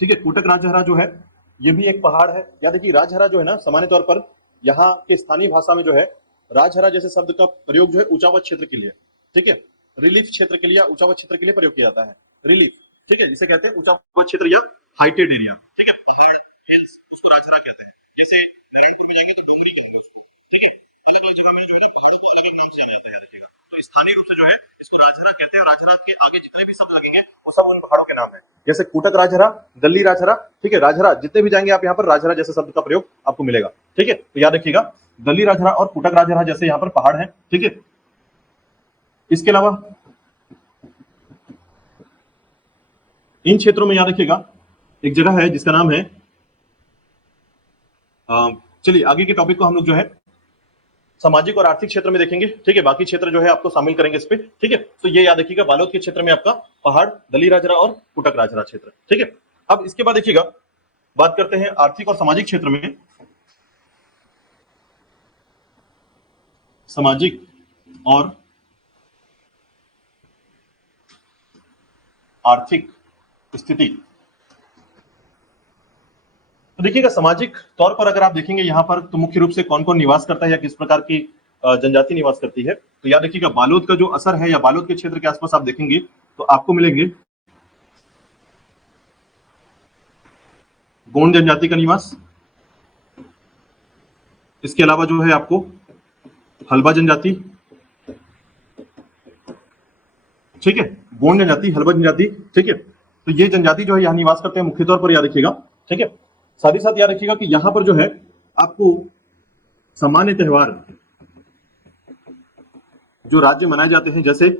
ठीक है। कूटक राजहरा जो है ये भी एक पहाड़ है। या देखिए राजहरा जो है ना, सामान्य तौर पर यहाँ के स्थानीय भाषा में जो है राजहरा जैसे शब्द का प्रयोग जो है ऊंचावत क्षेत्र के लिए, ठीक है, रिलीफ क्षेत्र के लिए या ऊंचावत क्षेत्र के लिए प्रयोग किया जाता है। रिलीफ, ठीक है, जिसे कहते हैं ऊंचावत क्षेत्र या हाइटेड एरिया, ठीक है, हिल्स, उसको राजहरा कहते हैं। जैसे नारायणपुर में जाएंगे तो डूंगरी कहेंगे उसको, ठीक है। इलाहाबाद जगह में जो है पहाड़ के नाम से जाना जाता है, देखिएगा। तो स्थानीय रूप से जो है इसको राजहरा कहते हैं, और राजहरा के आगे जितने भी शब्द लगेंगे वो सब उन पहाड़ों के नाम है, जैसे कूटक राजहरा, दल्ली राजहरा, ठीक है। राजहरा जितने भी जाएंगे आप यहाँ पर राजहरा जैसे शब्द का प्रयोग आपको मिलेगा, ठीक है। तो याद रखिएगा दल्ली राजहरा और कूटक राजहरा जैसे यहाँ पर पहाड़ हैं, ठीक है। इसके अलावा इन क्षेत्रों में याद रखिएगा एक जगह है जिसका नाम है, चलिए आगे के टॉपिक को हम लोग जो है सामाजिक और आर्थिक क्षेत्र में देखेंगे, ठीक है। बाकी क्षेत्र जो है आपको शामिल करेंगे इस पे, ठीक है। तो ये याद रखिएगा बालोद के क्षेत्र में आपका पहाड़, दली राजहरा और कुटक राजहरा क्षेत्र, ठीक है। अब इसके बाद देखिएगा बात करते हैं आर्थिक और सामाजिक क्षेत्र में। सामाजिक और आर्थिक स्थिति, तो देखिएगा सामाजिक तौर पर अगर आप देखेंगे यहाँ पर तो मुख्य रूप से कौन कौन निवास करता है या किस प्रकार की जनजाति निवास करती है। तो याद रखिएगा बालोद का जो असर है या बालोद के क्षेत्र के आसपास आप देखेंगे तो आपको मिलेंगे गोंड जनजाति का निवास, इसके अलावा जो है आपको हल्बा जनजाति, ठीक है, गोंड जनजाति, हल्बा जनजाति, ठीक है। तो ये जनजाति जो है यहाँ निवास करते हैं मुख्य तौर पर, याद रखिएगा, ठीक है। साथ ही साथ याद रखिएगा कि यहाँ पर जो है आपको सामान्य त्योहार जो राज्य मनाए जाते हैं, जैसे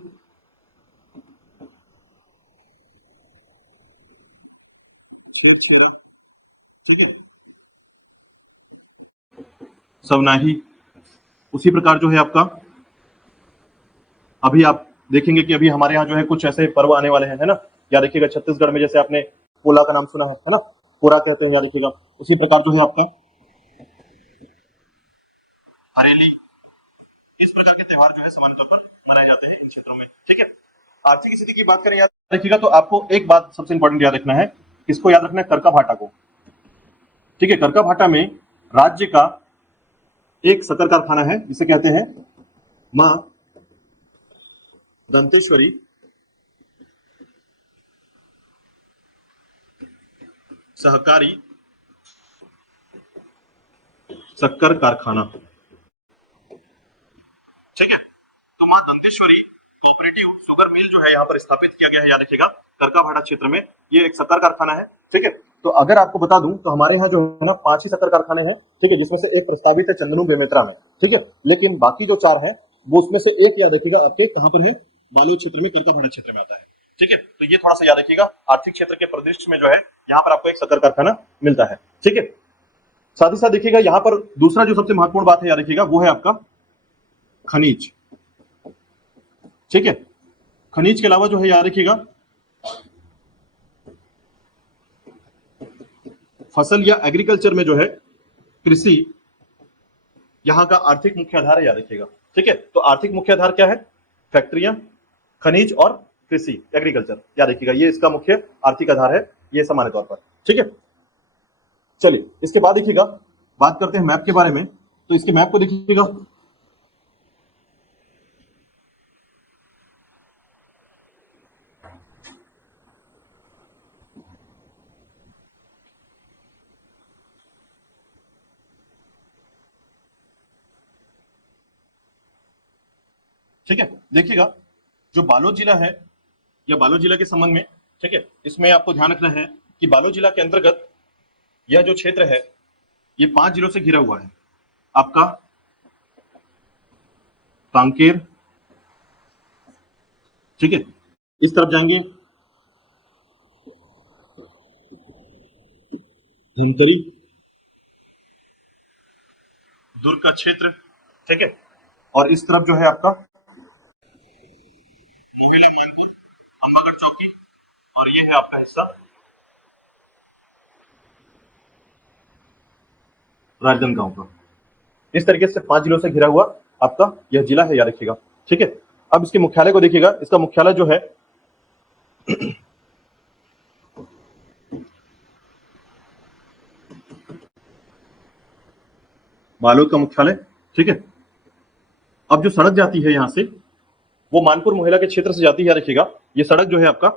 छेरा, ठीक है, सवनाही, उसी प्रकार जो है आपका अभी आप देखेंगे कि अभी हमारे यहाँ जो है कुछ ऐसे पर्व आने वाले हैं, है ना। याद रखिएगा छत्तीसगढ़ में जैसे आपने पोला का नाम सुना है ना, पोला कहते हैं, याद रखिएगा। उसी प्रकार जो है आपका हरेली, इस प्रकार के त्योहार जो है सामान्य तौर पर मनाए जाते हैं इन क्षेत्रों में, ठीक है। आर्थिक स्थिति की बात करें याद रखिएगा तो आपको एक बात सबसे इंपॉर्टेंट याद रखना है, इसको याद रखना है करका भाटा को, ठीक है। करका भाटा में राज्य का एक शक्कर कारखाना है जिसे कहते हैं मां दंतेश्वरी सहकारी शक्कर कारखाना, ठीक है। तो मां दंतेश्वरी कोऑपरेटिव शुगर मिल जो है यहाँ पर स्थापित किया गया है, याद रखिएगा करका भाटा क्षेत्र में। ये एक शक्कर कारखाना है, ठीक है। तो अगर आपको बता दूं तो हमारे यहाँ जो है ना 5 ही शक्कर कारखाने हैं, ठीक है, जिसमें से एक प्रस्तावित है चंदनू बेमेतरा में, ठीक है। लेकिन बाकी जो 4 हैं वो उसमें से एक याद रखिएगा आपके कहां पर है, बालोद क्षेत्र में, करका भाटा क्षेत्र में आता है, ठीक है। तो ये थोड़ा सा याद रखिएगा आर्थिक क्षेत्र के परिदृश्य में जो है यहाँ पर आपको एक शक्कर कारखाना मिलता है, ठीक है। साथ ही साथ देखिएगा यहाँ पर दूसरा जो सबसे महत्वपूर्ण बात है याद रखिएगा वो है आपका खनिज, ठीक है। खनिज के अलावा जो है याद रखिएगा फसल या एग्रीकल्चर में जो है कृषि यहाँ का आर्थिक मुख्य आधार है, याद रखिएगा, ठीक है। तो आर्थिक मुख्य आधार क्या है, फैक्ट्रियां, खनिज और कृषि, एग्रीकल्चर, याद रखिएगा ये इसका मुख्य आर्थिक आधार है, ये सामान्य तौर पर, ठीक है। चलिए इसके बाद देखिएगा बात करते हैं मैप के बारे में। तो इसके मैप को देखिएगा, ठीक है। देखिएगा जो बालोद जिला है या बालोद जिला के संबंध में, ठीक है, इसमें आपको ध्यान रखना है कि बालोद जिला के अंतर्गत यह जो क्षेत्र है ये 5 जिलों से घिरा हुआ है। आपका कांकेर, ठीक है, इस तरफ जाएंगे धमतरी, दुर्ग का क्षेत्र, ठीक है, और इस तरफ जो है आपका राजनांदगांव का। इस तरीके से 5 जिलों से घिरा हुआ आपका यह जिला है, याद रखिएगा। ठीक है, अब इसके मुख्यालय को देखिएगा। इसका मुख्यालय जो है बालोद का मुख्यालय। ठीक है, अब जो सड़क जाती है यहां से वो मानपुर मोहला के क्षेत्र से जाती है, याद रखिएगा। ये सड़क जो है आपका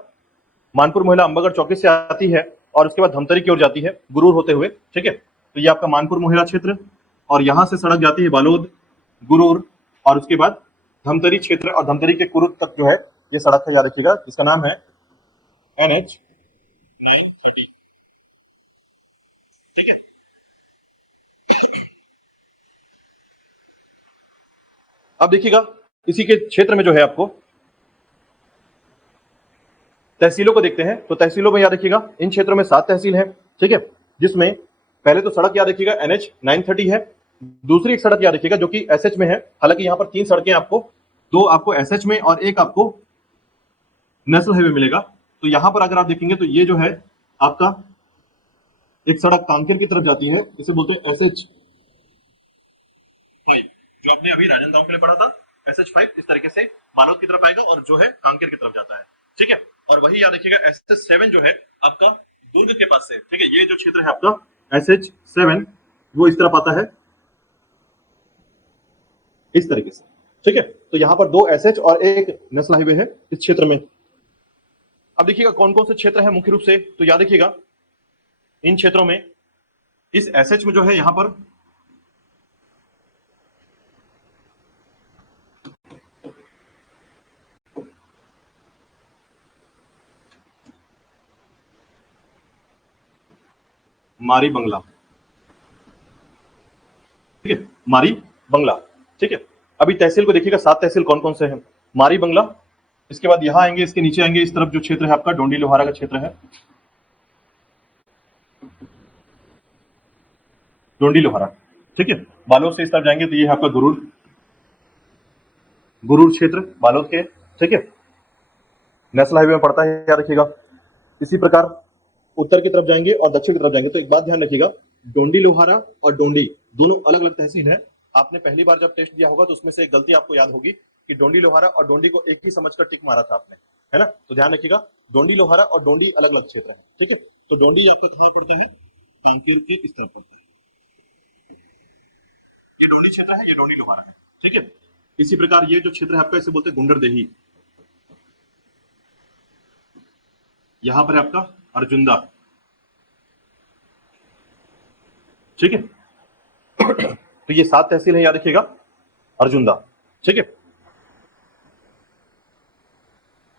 मानपुर मोहला अंबागढ़ चौकी से आती है और उसके बाद धमतरी की ओर जाती है गुरूर होते हुए। ठीक है, तो ये आपका मानपुर मोहला क्षेत्र, और यहां से सड़क जाती है बालोद, गुरूर और उसके बाद धमतरी क्षेत्र, और धमतरी के कुरुद तक जो है ये सड़क है, याद रखिएगा। इसका नाम है NH 930। ठीक है, अब देखिएगा इसी के क्षेत्र में जो है आपको तहसीलों को देखते हैं। तो तहसीलों में याद रखिएगा इन क्षेत्रों में 7 तहसील हैं। ठीक है, जिसमें पहले तो सड़क याद रखिएगा NH 930 है। दूसरी एक सड़क याद रखिएगा जो कि SH में है। हालांकि यहाँ पर 3 सड़कें आपको, 2 आपको SH में और एक आपको नेशनल हाईवे मिलेगा। तो यहाँ पर अगर आप देखेंगे तो ये जो है आपका एक सड़क कांकेर की तरफ जाती है, इसे बोलते हैं SH 5, जो आपने अभी राजनांदगांव के लिए पढ़ा था। SH 5 इस तरीके से बालोद की तरफ आएगा और जो है कांकेर की तरफ जाता है। ठीक है, और वही याद रखिएगा SH 7 जो है आपका दुर्ग के पास से। ठीक है, ये जो क्षेत्र है आपका SH 7 वो इस तरफ आता है इस तरीके से। ठीक है, तो यहाँ पर 2 SH और एक नेशनल हाईवे है इस क्षेत्र में। अब देखिएगा कौन कौन से क्षेत्र है मुख्य रूप से। तो याद रखिएगा इन क्षेत्रों में इस SH में जो है यहां पर मारी बंगला। ठीक है, मारी बंगला। ठीक है, अभी तहसील को देखिएगा 7 तहसील कौन कौन से हैं। मारी बंगला, इसके बाद यहां आएंगे, इसके नीचे आएंगे, इस तरफ जो क्षेत्र है आपका डोंडी लोहारा का क्षेत्र है। डोंडी लोहारा। ठीक है, बालोद से इस तरफ जाएंगे तो ये है आपका गुरूर, गुरूर क्षेत्र बालोद के। ठीक है, नेशनल हाईवे में पड़ता है, याद रखिएगा। इसी प्रकार उत्तर की तरफ जाएंगे और दक्षिण की तरफ जाएंगे तो एक बात ध्यान रखिएगा, डोंडी लोहारा और डोंडी दोनों अलग अलग तहसील है। आपने पहली बार जब टेस्ट दिया होगा तो उसमें से एक गलती आपको याद होगी कि डोंडी लोहारा और डोंडी को एक ही समझकर टिक मारा था आपने, है ना। तो ध्यान रखिएगा डोंडी लोहारा और डोंडी अलग अलग क्षेत्र है। ठीक है, तो डोंडी आपको कहां पड़ता है, कांकेर के इस तरफ पड़ता है। ये डोंडी क्षेत्र है, ये डोंडी लोहारा है। ठीक है, इसी प्रकार ये जो क्षेत्र है आपका इसे बोलते हैं गुंडरदेही। यहां पर है आपका अर्जुंदा। ठीक है, तो ये 7 तहसील है, याद रखिएगा अर्जुंदा। ठीक है,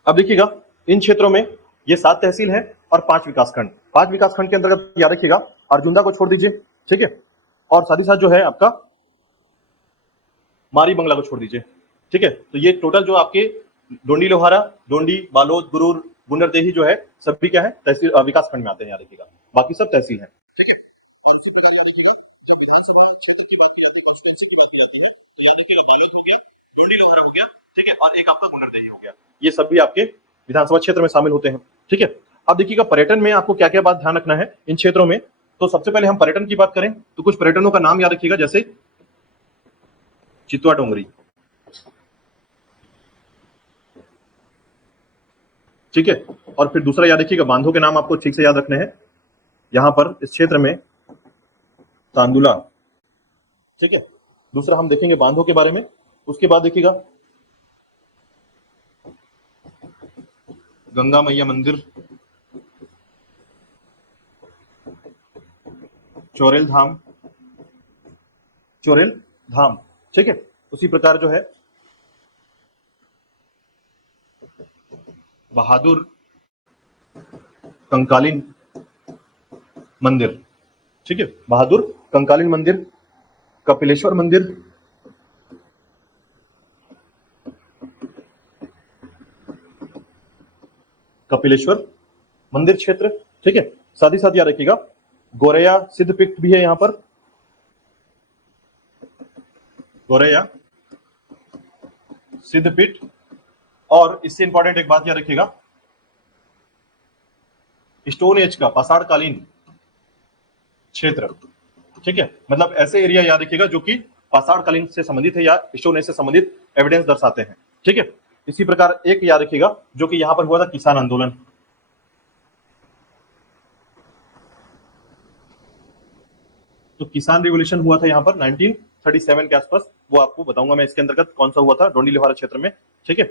अब देखिएगा इन क्षेत्रों में ये 7 तहसील है और 5 विकासखंड। 5 विकासखंड के अंतर्गत याद रखिएगा अर्जुंदा को छोड़ दीजिए। ठीक है, और साथ ही साथ जो है आपका मारी बंगला को छोड़ दीजिए। ठीक है, तो ये टोटल जो आपके डोंडी लोहारा, डोंडी, बालोद, गुरूर, गुंडरदेही जो है सभी क्या है तहसील विकासखंड में आते हैं, याद रखिएगा। बाकी सब तहसील है। ठीक है, और एक आपका गुंडरदेही हो गया। ये सब भी आपके विधानसभा क्षेत्र में शामिल होते हैं। ठीक है, अब देखिएगा पर्यटन में आपको क्या क्या बात ध्यान रखना है इन क्षेत्रों में। तो सबसे पहले हम पर्यटन की बात करें तो कुछ पर्यटनों का नाम याद रखिएगा, जैसे चितवा डोंगरी। ठीक है, और फिर दूसरा याद रखिएगा, बांधों के नाम आपको ठीक से याद रखने हैं। यहां पर इस क्षेत्र में तांदुला। ठीक है, दूसरा हम देखेंगे बांधों के बारे में। उसके बाद देखिएगा गंगा मैया मंदिर, चोरेल धाम, चोरेल धाम। ठीक है, उसी प्रकार जो है बहादुर कंकालीन मंदिर। ठीक है, बहादुर कंकालीन मंदिर, कपिलेश्वर मंदिर, कपिलेश्वर मंदिर क्षेत्र। ठीक है, साथ ही साथ याद रखिएगा गोरैया सिद्धपीठ भी है यहां पर, गोरैया सिद्धपीठ। और इससे इंपॉर्टेंट एक बात याद रखिएगा, स्टोन एज का पाषाण कालीन क्षेत्र। ठीक है, मतलब ऐसे एरिया याद रखिएगा जो कि पाषाण कालीन से संबंधित है या स्टोन एज से संबंधित एविडेंस दर्शाते हैं। ठीक है, इसी प्रकार एक याद रखिएगा जो कि यहां पर हुआ था किसान आंदोलन। तो किसान रिवोल्यूशन हुआ था यहाँ पर 1937 के आसपास, वो आपको बताऊंगा मैं इसके अंतर्गत कौन सा हुआ था डोंडी लोहारा क्षेत्र में। ठीक है,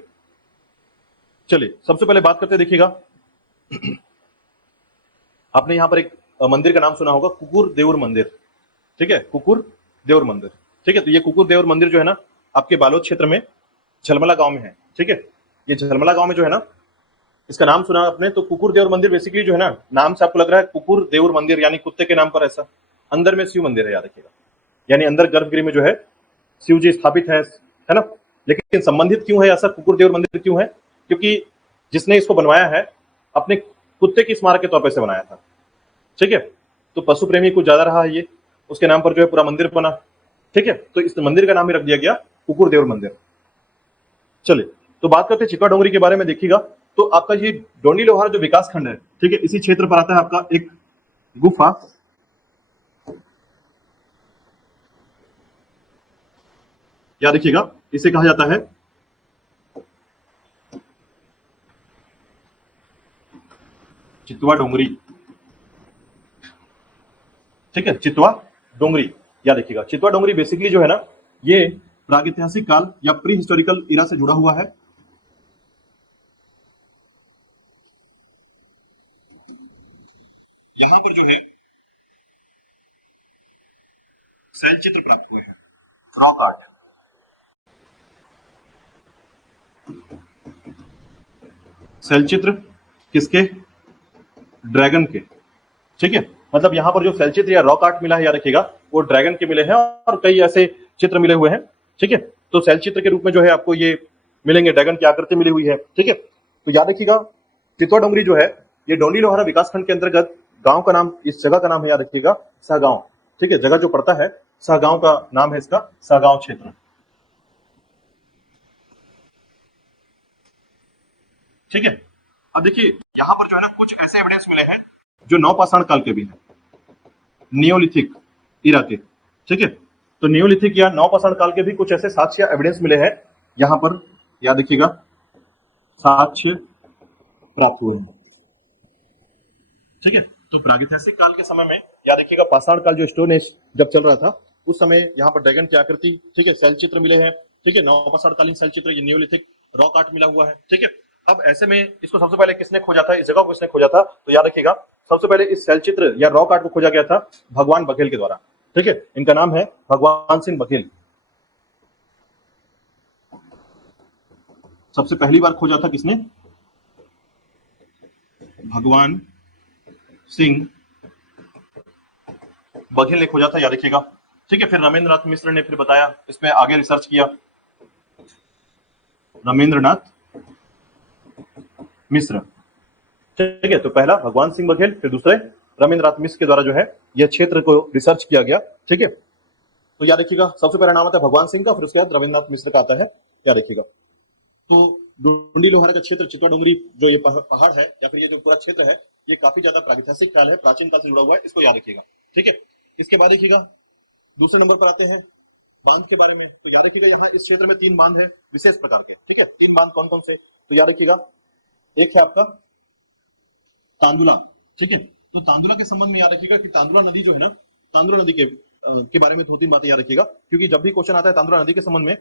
चलिए सबसे पहले बात करते देखिएगा, आपने यहाँ पर एक मंदिर का नाम सुना होगा, कुकुर देउर मंदिर। ठीक है, कुकुर देउर मंदिर। ठीक है, तो ये कुकुर देउर मंदिर जो है ना आपके बालोद क्षेत्र में झलमला गांव में है। ठीक है, ये झलमला गांव में जो है ना, इसका नाम सुना आपने, तो कुकुर देउर मंदिर बेसिकली जो है ना, नाम से आपको लग रहा है कुकुर देउर मंदिर यानी कुत्ते के नाम पर, ऐसा अंदर में शिव मंदिर है याद रखिएगा, यानी अंदर गर्भगृह में जो है शिव जी स्थापित है ना। लेकिन संबंधित क्यों है ऐसा, कुकुर देउर मंदिर क्यों है, क्योंकि जिसने इसको बनवाया है अपने कुत्ते की स्मारक के तौर पर से बनाया था। ठीक है, तो पशु प्रेमी कुछ ज्यादा रहा है ये, उसके नाम पर जो है पूरा मंदिर बना। ठीक है, तो इस मंदिर का नाम ही रख दिया गया कुकुर देउर मंदिर। चलिए तो बात करते हैं चितवा डोंगरी के बारे में। देखिएगा तो आपका ये डोंडी लोहारा जो विकास खंड है, ठीक है, इसी क्षेत्र पर आता है आपका एक गुफा, याद रखिएगा इसे कहा जाता है चितवा डोंगरी। ठीक है, चितवा डोंगरी याद रखिएगा। चितवा डोंगरी बेसिकली जो है ना, ये प्रागैतिहासिक काल या प्री हिस्टोरिकल इरा से जुड़ा हुआ है। यहां पर जो है शैल चित्र प्राप्त हुए हैं, रॉक आर्ट। शैल चित्र किसके, ड्रैगन के। ठीक है, मतलब यहाँ पर जो शैल चित्र या रॉक आर्ट मिला है याद रखिएगा, वो ड्रैगन के मिले हैं और कई ऐसे चित्र मिले हुए हैं। ठीक है, तो शैल चित्र के रूप में जो है आपको ये मिलेंगे, ड्रैगन की आकृति मिली हुई है। ठीक है, तो याद रखिएगा चितवा डोंगरी जो है ये डोंडी लोहारा विकासखंड के अंतर्गत, गांव का नाम, इस जगह का नाम है याद रखिएगा सहगांव। ठीक है, जगह जो पड़ता है सहगांव का नाम है इसका, सहगांव क्षेत्र। ठीक है, अब देखिए यहाँ पर जो है ना कुछ ऐसे एविडेंस मिले हैं जो नवपाषाण काल के भी हैं, नियोलिथिक इरा के। ठीक है, तो नियोलिथिक या नवपाषाण काल के भी कुछ ऐसे साक्ष्य एविडेंस मिले हैं यहाँ पर, याद रखिएगा साक्ष्य प्राप्त हुए हैं। ठीक है, तो प्रागैतिहासिक काल के समय में याद रखिएगा पाषाण काल जो स्टोन एज जब चल रहा था उस समय यहाँ पर ड्रैगन की आकृति, ठीक है, शैल चित्र मिले हैं। ठीक है, नवपाषाण कालीन शैल चित्र, ये नियोलिथिक रॉक आर्ट मिला हुआ है। ठीक है, अब ऐसे में इसको सबसे पहले किसने खोजा था, इस जगह को किसने खोजा था, तो याद रखिएगा सबसे पहले इस शैल चित्र या रॉक आर्ट को खोजा गया था भगवान बघेल के द्वारा। ठीक है, इनका नाम है भगवान सिंह बघेल। सबसे पहली बार खोजा था किसने, भगवान सिंह बघेल ने खोजा था, याद रखिएगा। ठीक है, फिर रमेंद्र नाथ मिश्र ने फिर बताया, इसमें आगे रिसर्च किया रमेंद्र नाथ मिश्र। ठीक है, तो पहला भगवान सिंह बघेल, फिर दूसरे रमेंद्र नाथ मिश्र के द्वारा जो है यह क्षेत्र को रिसर्च किया गया। ठीक है, तो याद रखिएगा सबसे पहला नाम आता है भगवान सिंह का, फिर उसके बाद रविन्द्र नाथ मिश्र का आता है, याद रखिएगा। तो डोंडी लोहारा का क्षेत्र, चितवा डोंगरी जो ये पहाड़ है या फिर ये जो पूरा क्षेत्र है, ये काफी ज्यादा प्रागैतिहासिक काल है, प्राचीन काल से जुड़ा हुआ है, इसको याद रखिएगा। ठीक है, इसके बाद देखिएगा दूसरे नंबर पर आते हैं बांध के बारे में। तो याद रखिएगा यहाँ इस क्षेत्र में 3 बांध है विशेष प्रकार के। ठीक है, 3 बांध कौन कौन से, तो याद रखिएगा एक है आपका तांदुला। ठीक है, तो तांदुला के संबंध में याद रखिएगा कि तांदुला नदी जो है ना, तांदुला नदी के बारे में 2-3 बातें याद रखिएगा, क्योंकि जब भी क्वेश्चन आता है तांदुला नदी के संबंध में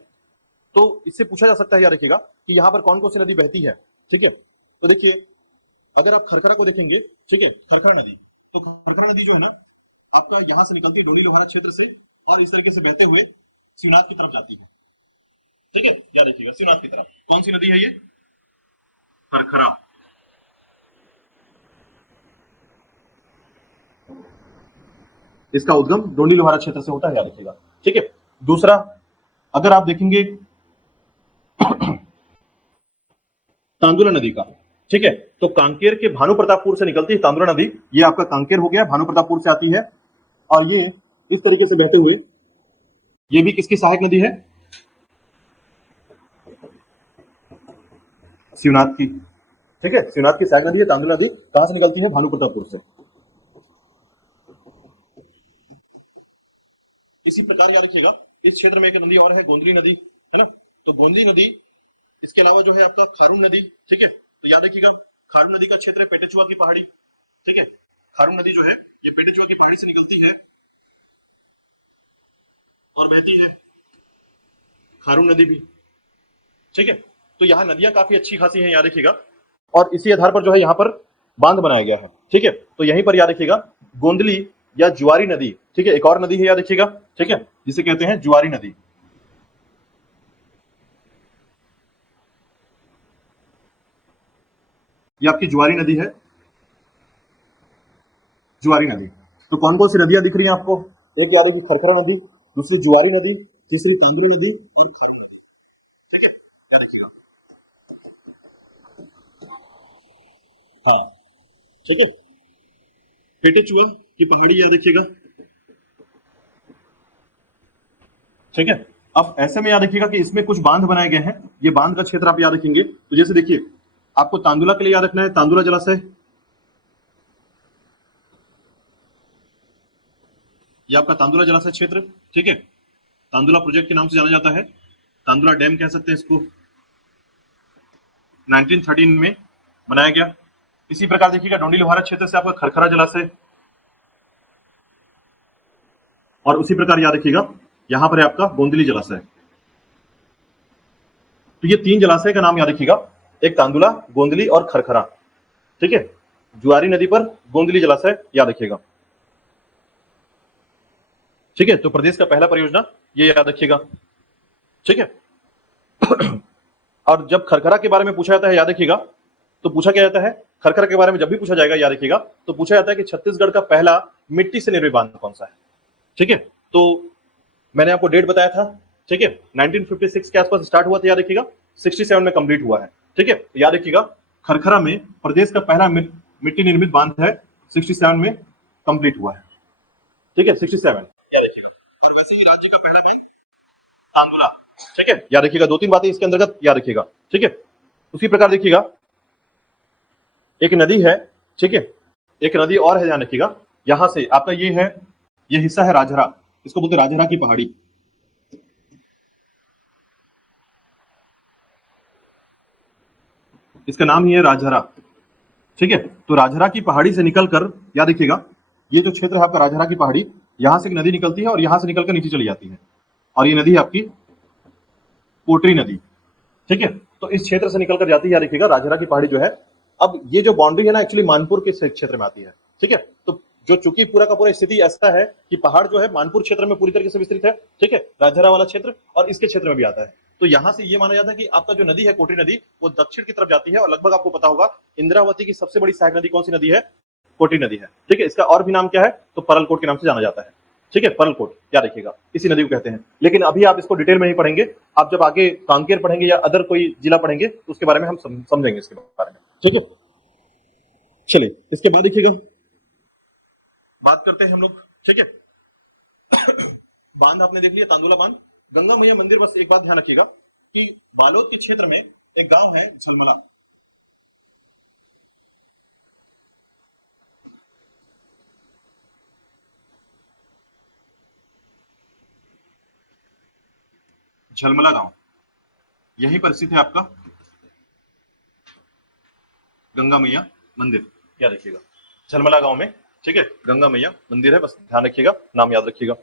तो इससे पूछा जा सकता है, याद रखिएगा कि यहाँ पर कौन कौन सी नदी बहती है। ठीक है, तो देखिए अगर आप खरखरा को देखेंगे, ठीक है, खरखरा नदी, तो खरखरा नदी जो है ना आपका यहाँ से निकलती है डोंडी लोहारा क्षेत्र से और इस तरीके से बहते हुए शिवनाथ की तरफ जाती है। ठीक है, याद रखिएगा शिवनाथ की तरफ। कौन सी नदी है ये, खरखरा। इसका उद्गम डोंडी लोहारा क्षेत्र से होता है, याद रखिएगा। ठीक है, दूसरा अगर आप देखेंगे तांदुला नदी का, ठीक है, तो कांकेर के भानु प्रतापपुर से निकलती है तांदुला नदी, ये आपका कांकेर हो गया, भानु प्रतापपुर से आती है और ये इस तरीके से बहते हुए, ये भी किसकी सहायक नदी है, शिवनाथ की। ठीक है, शिवनाथ की सहायक नदी है तांदुला नदी, कहां से निकलती है, भानु प्रतापपुर से। इसी प्रकार याद रखिएगा इस क्षेत्र में एक नदी और है, गोंदली नदी, है ना। तो गोंदली नदी, इसके अलावा जो है आपका खारून नदी, ठीक है। तो याद रखिएगा खारून नदी का क्षेत्र है पेटचुआ की पहाड़ी, ठीक है। खारून नदी जो है ये पेटचुआ की पहाड़ी से निकलती है और बहती है, खारून नदी भी, ठीक है। तो यहाँ नदियां काफी अच्छी खासी हैं, याद रखिएगा। और इसी आधार पर जो है यहाँ पर बांध बनाया गया है, ठीक है। तो यहीं पर याद रखिएगा गोंदली या जुआरी नदी, ठीक है, एक और नदी है, याद रखिएगा, ठीक है, जिसे कहते हैं जुआरी नदी। ये आपकी जुआरी नदी है, जुआरी नदी। तो कौन कौन सी नदियां दिख रही हैं आपको? एक याद रखिए खरखरा नदी, दूसरी जुआरी नदी, तीसरी कांगड़ी नदी, याद रखिएगा। हाँ, ठीक है। पेटे की पहाड़ी याद रखिएगा, ठीक है। अब ऐसे में याद रखिएगा कि इसमें कुछ बांध बनाए गए हैं, ये बांध का क्षेत्र आप याद रखेंगे। तो जैसे देखिए आपको तांदुला के लिए याद रखना है, तांदुला जलाशय, ये आपका तांदुला जलाशय क्षेत्र, ठीक है। तांदुला प्रोजेक्ट के नाम से जाना जाता है, तांदुला डैम कह सकते हैं इसको, 1913 में बनाया गया। इसी प्रकार देखिएगा डोंडी लोहारा क्षेत्र से आपका खरखरा जलाशय, और उसी प्रकार याद रखिएगा यहां पर है आपका गोंदली जलाशय। तो ये तीन जलाशय का नाम याद रखिएगा, एक तांदुला, गोंदली और खरखरा, ठीक है। जुआरी नदी पर गोंदली जलाशय याद रखिएगा, ठीक है। तो प्रदेश का पहला परियोजना ये याद रखिएगा, ठीक है। और जब खरखरा के बारे में पूछा जाता है याद रखिएगा, तो पूछा क्या जाता है, खरखरा के बारे में जब भी पूछा जाएगा याद रखिएगा, तो पूछा जाता है कि छत्तीसगढ़ का पहला मिट्टी से निर्मित बांध कौन सा है, ठीक है। तो मैंने आपको डेट बताया था, ठीक है, 1956 के आसपास स्टार्ट हुआ था, याद रखिएगा 67 में कंप्लीट हुआ है, ठीक है। तो याद रखिएगा खरखरा में प्रदेश का पहला मिट्टी निर्मित बांध है, 67 में कंप्लीट हुआ है, ठीक है, 67, याद रखिएगा। और वैसे ही राज्य का पहला बैंक तांदुला, ठीक है, याद रखिएगा। दो तीन बातें इसके अंतर्गत याद रखिएगा, ठीक है। उसी प्रकार देखिएगा एक नदी है, ठीक है, एक नदी और है, ध्यान रखिएगा। यहां से आपका ये हिस्सा है राजहरा, इसको बोलते हैं राजहरा की पहाड़ी, इसका नाम ही है राजहरा, ठीक है। तो राजहरा की पहाड़ी से निकलकर याद रखिएगा ये जो क्षेत्र है आपका राजहरा की पहाड़ी, यहां से एक नदी निकलती है और यहां से निकलकर नीचे चली जाती है, और ये नदी है आपकी पोटरी नदी, ठीक है। तो इस क्षेत्र से निकलकर जाती है, याद रखिएगा राजहरा की पहाड़ी जो है। अब ये जो बाउंड्री है ना एक्चुअली मानपुर के क्षेत्र में आती है, ठीक है। तो जो चूंकि पूरा का पूरा स्थिति ऐसा है कि पहाड़ जो है मानपुर क्षेत्र में पूरी तरीके से विस्तृत है, ठीक है, राजहरा वाला क्षेत्र, और इसके क्षेत्र में भी आता है। तो यहां से ये माना जाता है कि आपका जो नदी है कोटरी नदी वो दक्षिण की तरफ जाती है, और लगभग आपको पता होगा इंद्रावती की सबसे बड़ी सहायक नदी कौन सी नदी है, कोटरी नदी है, ठीक है। इसका और भी नाम क्या है, तो परलकोट के नाम से जाना जाता है, ठीक है, परलकोट, याद रखिएगा इसी नदी को कहते हैं। लेकिन अभी आप इसको डिटेल में नहीं पढ़ेंगे, आप जब आगे कांकेर पढ़ेंगे या अदर कोई जिला पढ़ेंगे तो उसके बारे में हम समझेंगे इसके बारे में, ठीक है। चलिए इसके बाद देखिएगा बात करते हैं हम लोग, ठीक है। बांध आपने देख लिया, तांदुला बांध, गंगा मैया मंदिर। बस एक बात ध्यान रखिएगा कि बालोद के क्षेत्र में एक गांव है झलमला, झलमला गांव यही पर स्थित है आपका गंगा मैया मंदिर, याद रखिएगा झलमला गांव में, ठीक है, गंगा मैया मंदिर है, बस ध्यान रखिएगा, नाम याद रखिएगा।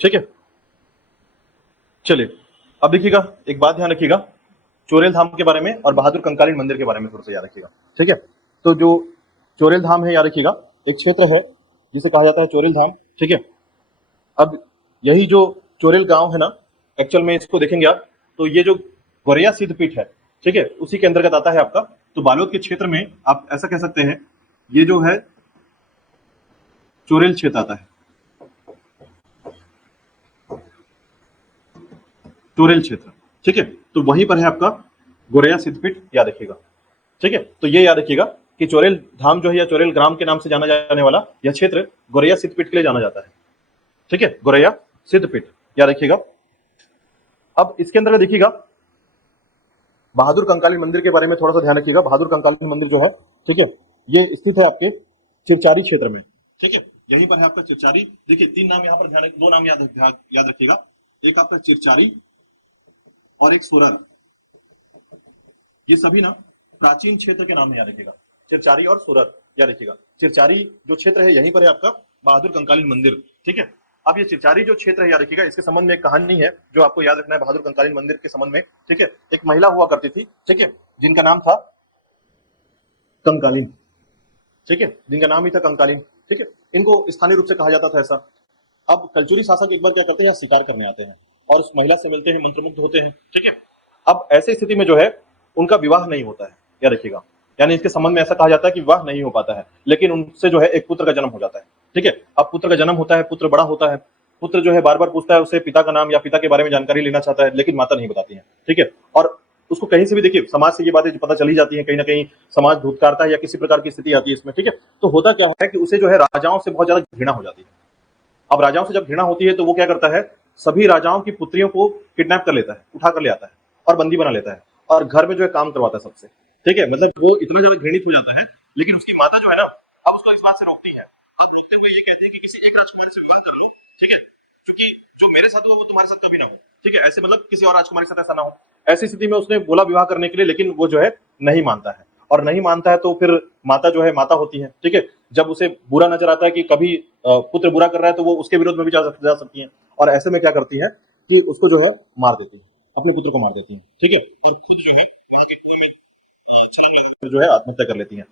ठीक है, चलिए अब देखिएगा एक बात ध्यान रखिएगा चोरेल धाम के बारे में और बहादुर कंकालीन मंदिर के बारे में थोड़ा सा याद रखिएगा, ठीक है। तो जो चोरेल धाम है याद रखिएगा एक क्षेत्र है जिसे कहा जाता है चोरेल धाम, ठीक है। अब यही जो चोरेल गांव है ना, एक्चुअल में इसको देखेंगे आप तो ये जो गोरैया सिद्धपीठ है, ठीक है, उसी के अंतर्गत आता है आपका। तो बालोद के क्षेत्र में आप ऐसा कह सकते हैं, ये जो है चोरेल क्षेत्र आता है, चोरेल क्षेत्र, ठीक है। तो वहीं पर है आपका गोरैया सिद्धपीठ, याद रखिएगा, ठीक है। तो ये याद रखिएगा कि चोरेल धाम जो है या चोरेल ग्राम के नाम से जाना जाने वाला यह क्षेत्र गोरैया सिद्धपीठ के लिए जाना जाता है, ठीक है, गोरैया सिद्धपीठ, याद रखिएगा। अब इसके अंदर देखिएगा बहादुर कंकाली मंदिर के बारे में थोड़ा सा ध्यान रखिएगा। बहादुर कंकाली मंदिर जो है, ठीक है, ये स्थित है आपके चिरचारी क्षेत्र में, ठीक है, यहीं पर है आपका चिरचारी। देखिए तीन नाम यहाँ पर ध्यान, दो नाम याद रखिएगा, एक आपका चिरचारी और एक सोरर, ये सभी ना प्राचीन क्षेत्र के नाम है, याद रखिएगा, चिरचारी और सोरर, याद रखिएगा। चिरचारी जो क्षेत्र है यहीं पर है आपका बहादुर कंकालीन मंदिर, ठीक है। अब ये चिरचारी जो क्षेत्र है, याद रखिएगा, इसके संबंध में एक कहानी है जो आपको याद रखना है बहादुर कंकालीन मंदिर के संबंध में, ठीक है। एक महिला हुआ करती थी, ठीक है, जिनका नाम था कंकालीन, ठीक है, जिनका नाम ही था कंकालीन, ठीक है। इनको स्थानीय रूप से कहा जाता था ऐसा। अब कलचुरी शासक एक बार क्या करते हैं, यहाँ शिकार करने आते हैं और उस महिला से मिलते हैं, मंत्रमुग्ध होते हैं, ठीक है। अब ऐसी स्थिति में जो है उनका विवाह नहीं होता है, याद रखिएगा, यानी इसके संबंध में ऐसा कहा जाता है कि विवाह नहीं हो पाता है, लेकिन उनसे जो है एक पुत्र का जन्म हो जाता है, ठीक है। अब पुत्र का जन्म होता है, पुत्र बड़ा होता है, पुत्र जो है बार बार पूछता है उससे पिता का नाम या पिता के बारे में जानकारी लेना चाहता है, लेकिन माता नहीं बताती है, ठीक है। और उसको कहीं से भी देखिए समाज से ये बातें पता चली जाती है, कहीं ना कहीं समाज धूतकारता है या किसी प्रकार की स्थिति आती है इसमें, ठीक है। तो होता क्या है कि उसे जो है राजाओं से बहुत ज्यादा घृणा हो जाती है। अब राजाओं से जब घृणा होती है तो वो क्या करता है, सभी राजाओं की पुत्रियों को किडनैप कर लेता है, उठा कर ले आता है और बंदी बना लेता है और घर में जो है काम करवाता है सबसे, ठीक है। मतलब वो इतना ज्यादा घृणित हो जाता है, लेकिन उसकी माता जो है ना, अब उसको इस बात से रोकती है, अब रोकते हुए ये कहती है कि किसी एक राजकुमारी से विवाह कर लो, ठीक है, क्योंकि जो मेरे साथ हुआ वो तुम्हारे साथ कभी ना हो, ठीक है, ऐसे मतलब किसी और राजकुमारी के साथ ऐसा ना हो। ऐसी स्थिति में उसने बोला विवाह करने के लिए, लेकिन वो जो है नहीं मानता है, और नहीं मानता है तो फिर माता जो है माता होती है, ठीक है, जब उसे बुरा नजर आता है कि कभी पुत्र बुरा कर रहा है तो वो उसके विरोध में भी जा सकती है, और ऐसे में क्या करती है कि उसको जो है मार देती है, अपने पुत्र को मार देती है, ठीक है, और खुद जो है जो है आत्महत्या कर लेती है।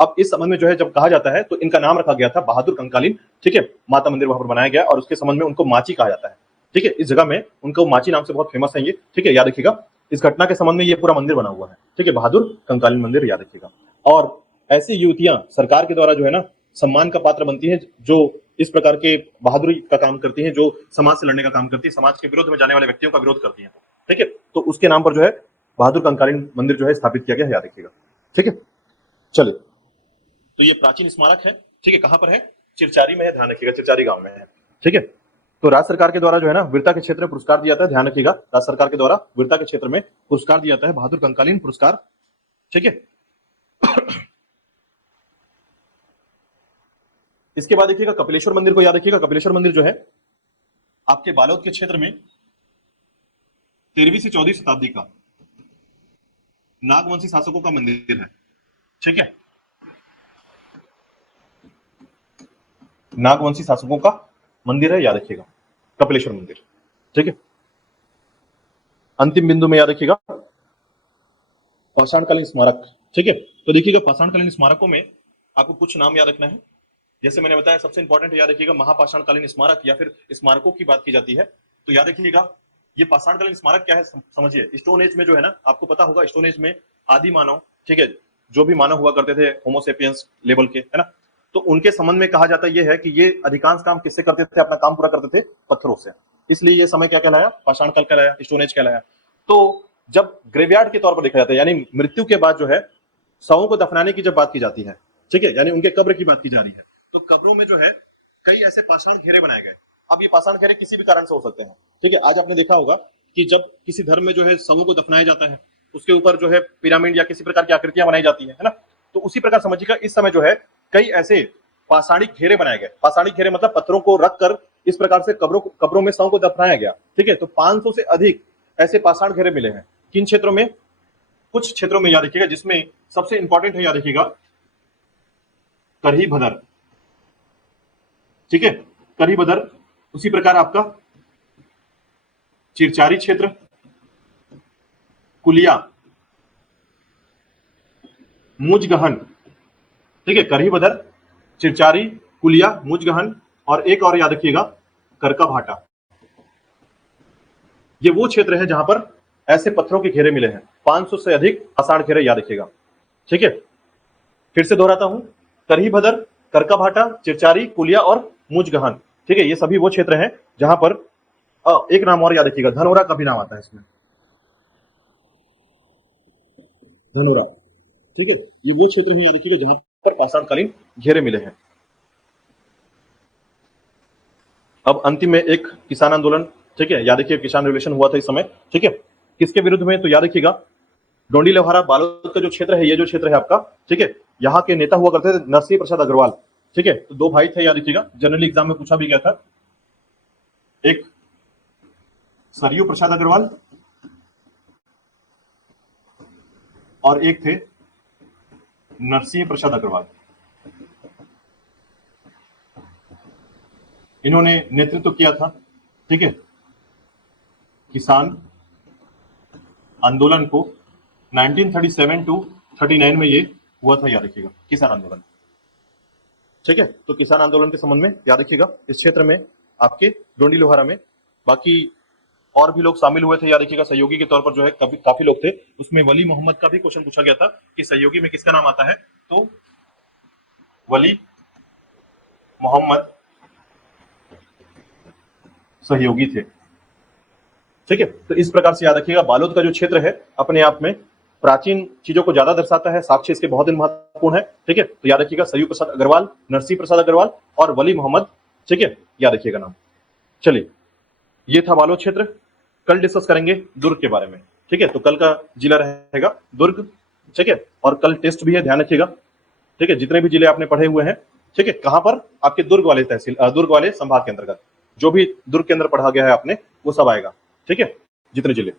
अब इस संबंध में जो है जब कहा जाता है तो इनका नाम रखा गया था बहादुर कंकालीन, ठीक है, माता मंदिर वहां पर बनाया गया और उसके संबंध में उनको माची कहा जाता है, ठीक है। इस जगह में उनको माची नाम से बहुत फेमस है ये, ठीक है, याद रखिएगा। इस घटना के संबंध में ये पूरा मंदिर बना हुआ है, ठीक है, बहादुर कंकालीन मंदिर, याद रखिएगा। और ऐसी युवतियां सरकार के द्वारा जो है ना सम्मान का पात्र बनती हैं, जो इस प्रकार के बहादुरी का काम करती हैं, जो समाज से लड़ने का काम करती है, समाज के विरोध में जाने वाले व्यक्तियों का विरोध करती हैं, ठीक है। तो उसके नाम पर जो है बहादुर कंकालीन मंदिर जो है स्थापित किया गया है, याद रखिएगा, ठीक है। चलिए, तो ये प्राचीन स्मारक है, ठीक है, कहां पर है, चिरचारी में है, ध्यान रखिएगा, चिरचारी गांव में है, ठीक है। तो राज्य सरकार के द्वारा जो है ना वीरता के क्षेत्र में पुरस्कार दिया जाता है, ध्यान रखिएगा, राज्य सरकार के द्वारा वीरता के क्षेत्र में पुरस्कार दिया जाता है, बहादुर कंकालीन पुरस्कार, ठीक है। इसके बाद देखिएगा कपिलेश्वर मंदिर को याद रखिएगा। कपिलेश्वर मंदिर जो है आपके बालोद के क्षेत्र में 13वीं से 14वीं शताब्दी का नागवंशी शासकों का मंदिर है, ठीक है, नागवंशी शासकों का मंदिर है, याद रखिएगा, कपिलेश्वर मंदिर, ठीक है। अंतिम बिंदु में याद रखिएगा पाषाणकालीन स्मारक, ठीक है। तो देखिएगा पाषाणकालीन स्मारकों में आपको कुछ नाम याद रखना है, जैसे मैंने बताया सबसे इंपॉर्टेंट याद रखिएगा महापाषाणकालीन स्मारक या फिर स्मारकों की बात की जाती है, तो याद रखिएगा ये पाषाणकालीन स्मारक क्या है समझिए। स्टोन एज में जो है ना, आपको पता होगा स्टोन एज में आदि मानव, ठीक है, जो भी मानव हुआ करते थे होमोसेपियंस लेवल के, है ना, तो उनके संबंध में कहा जाता यह है कि ये अधिकांश काम किससे करते थे, अपना काम पूरा करते थे पत्थरों से, इसलिए ये समय क्या कहलाया, पाषाण काल कहलाया, स्टोन एज कहलाया। तो जब ग्रेवयार्ड के तौर पर देखा जाता है, यानी मृत्यु के बाद जो है शवों को दफनाने की जब बात की जाती है, ठीक है, यानी उनके कब्र की बात की जा रही है, तो कब्रों में जो है कई ऐसे पाषाण घेरे बनाए गए। अब ये पाषाण घेरे किसी भी कारण से हो सकते हैं, ठीक है। आज आपने देखा होगा कि जब किसी धर्म में जो है शवों को दफनाया जाता है, उसके ऊपर जो है पिरामिड या किसी प्रकार की आकृतियां बनाई जाती है ना, तो उसी प्रकार समझिएगा इस समय जो है कई ऐसे पाषाणिक घेरे बनाए गए। पाषाणिक घेरे मतलब पत्थरों को रखकर इस प्रकार से कब्रों में शव को दफनाया गया, ठीक है। तो 500 से अधिक ऐसे पाषाण घेरे मिले हैं। किन क्षेत्रों में, कुछ क्षेत्रों में याद रखिएगा, जिसमें सबसे इंपॉर्टेंट है याद रखिएगा करही भदर, ठीक है, करही भदर, उसी प्रकार आपका चिरचारी क्षेत्र, कुलिया, मुजगहन, ठीक है, करही भदर, चिरचारी, कुलिया, मुजगहन, और एक और याद रखिएगा करका भाटा। ये वो क्षेत्र है जहां पर ऐसे पत्थरों के घेरे मिले हैं, 500 से अधिक पाषाण घेरे, याद रखिएगा। ठीक है, फिर से दोहराता हूं, करही भदर, करका-भाटा, चिरचारी, कुलिया और मुजगहन। ठीक है, ये सभी वो क्षेत्र हैं जहां पर एक नाम और याद रखिएगा, धनोरा का भी नाम आता है इसमें, धनोरा। ठीक है, ये वो क्षेत्र हैं, याद रखिएगा, जहां पर पाषाणकालीन घेरे मिले हैं। अब अंतिम में एक किसान आंदोलन, ठीक है, याद रखिए किसान रिवोल्यूशन हुआ था इस समय। ठीक है, किसके विरुद्ध में, तो याद रखिएगा डोंडी लोहारा बालोद का जो क्षेत्र है, ये जो क्षेत्र है आपका, ठीक है, यहाँ के नेता हुआ करते थे नरसिंह प्रसाद अग्रवाल। ठीक है, तो दो भाई थे, याद रखिएगा, जनरली एग्जाम में पूछा भी गया था, एक सरयू प्रसाद अग्रवाल और एक थे नरसिंह प्रसाद अग्रवाल। इन्होंने नेतृत्व किया था, ठीक है, किसान आंदोलन को 1937 टू 39 में ये हुआ था, याद रखिएगा, किसान आंदोलन। ठीक है, तो किसान आंदोलन के संबंध में याद रखिएगा इस क्षेत्र में आपके डोंडी लोहारा में, बाकी और भी लोग शामिल हुए थे, याद रखिएगा, सहयोगी के तौर पर जो है काफी लोग थे। उसमें वली मोहम्मद का भी क्वेश्चन पूछा गया था कि सहयोगी में किसका नाम आता है, तो वली मोहम्मद सहयोगी थे। ठीक है, तो इस प्रकार से याद रखिएगा बालोद का जो क्षेत्र है अपने आप में प्राचीन चीजों को ज्यादा दर्शाता है, साक्ष्य इसके बहुत ही महत्वपूर्ण है। ठीक है, तो याद रखिएगा सरयू प्रसाद अग्रवाल, नरसिंह प्रसाद अग्रवाल और वली मोहम्मद। ठीक है, याद रखिएगा नाम। चलिए, ये था बालोद क्षेत्र। कल डिस्कस करेंगे दुर्ग के बारे में। ठीक है, तो कल का जिला रहेगा दुर्ग। ठीक है, और कल टेस्ट भी है, ध्यान रखिएगा। ठीक है, जितने भी जिले आपने पढ़े हुए हैं, ठीक है, कहां पर, आपके दुर्ग वाले तहसील, दुर्ग वाले संभाग के अंतर्गत जो भी दुर्ग के अंदर पढ़ा गया है आपने, वो सब आएगा। ठीक है, जितने जिले।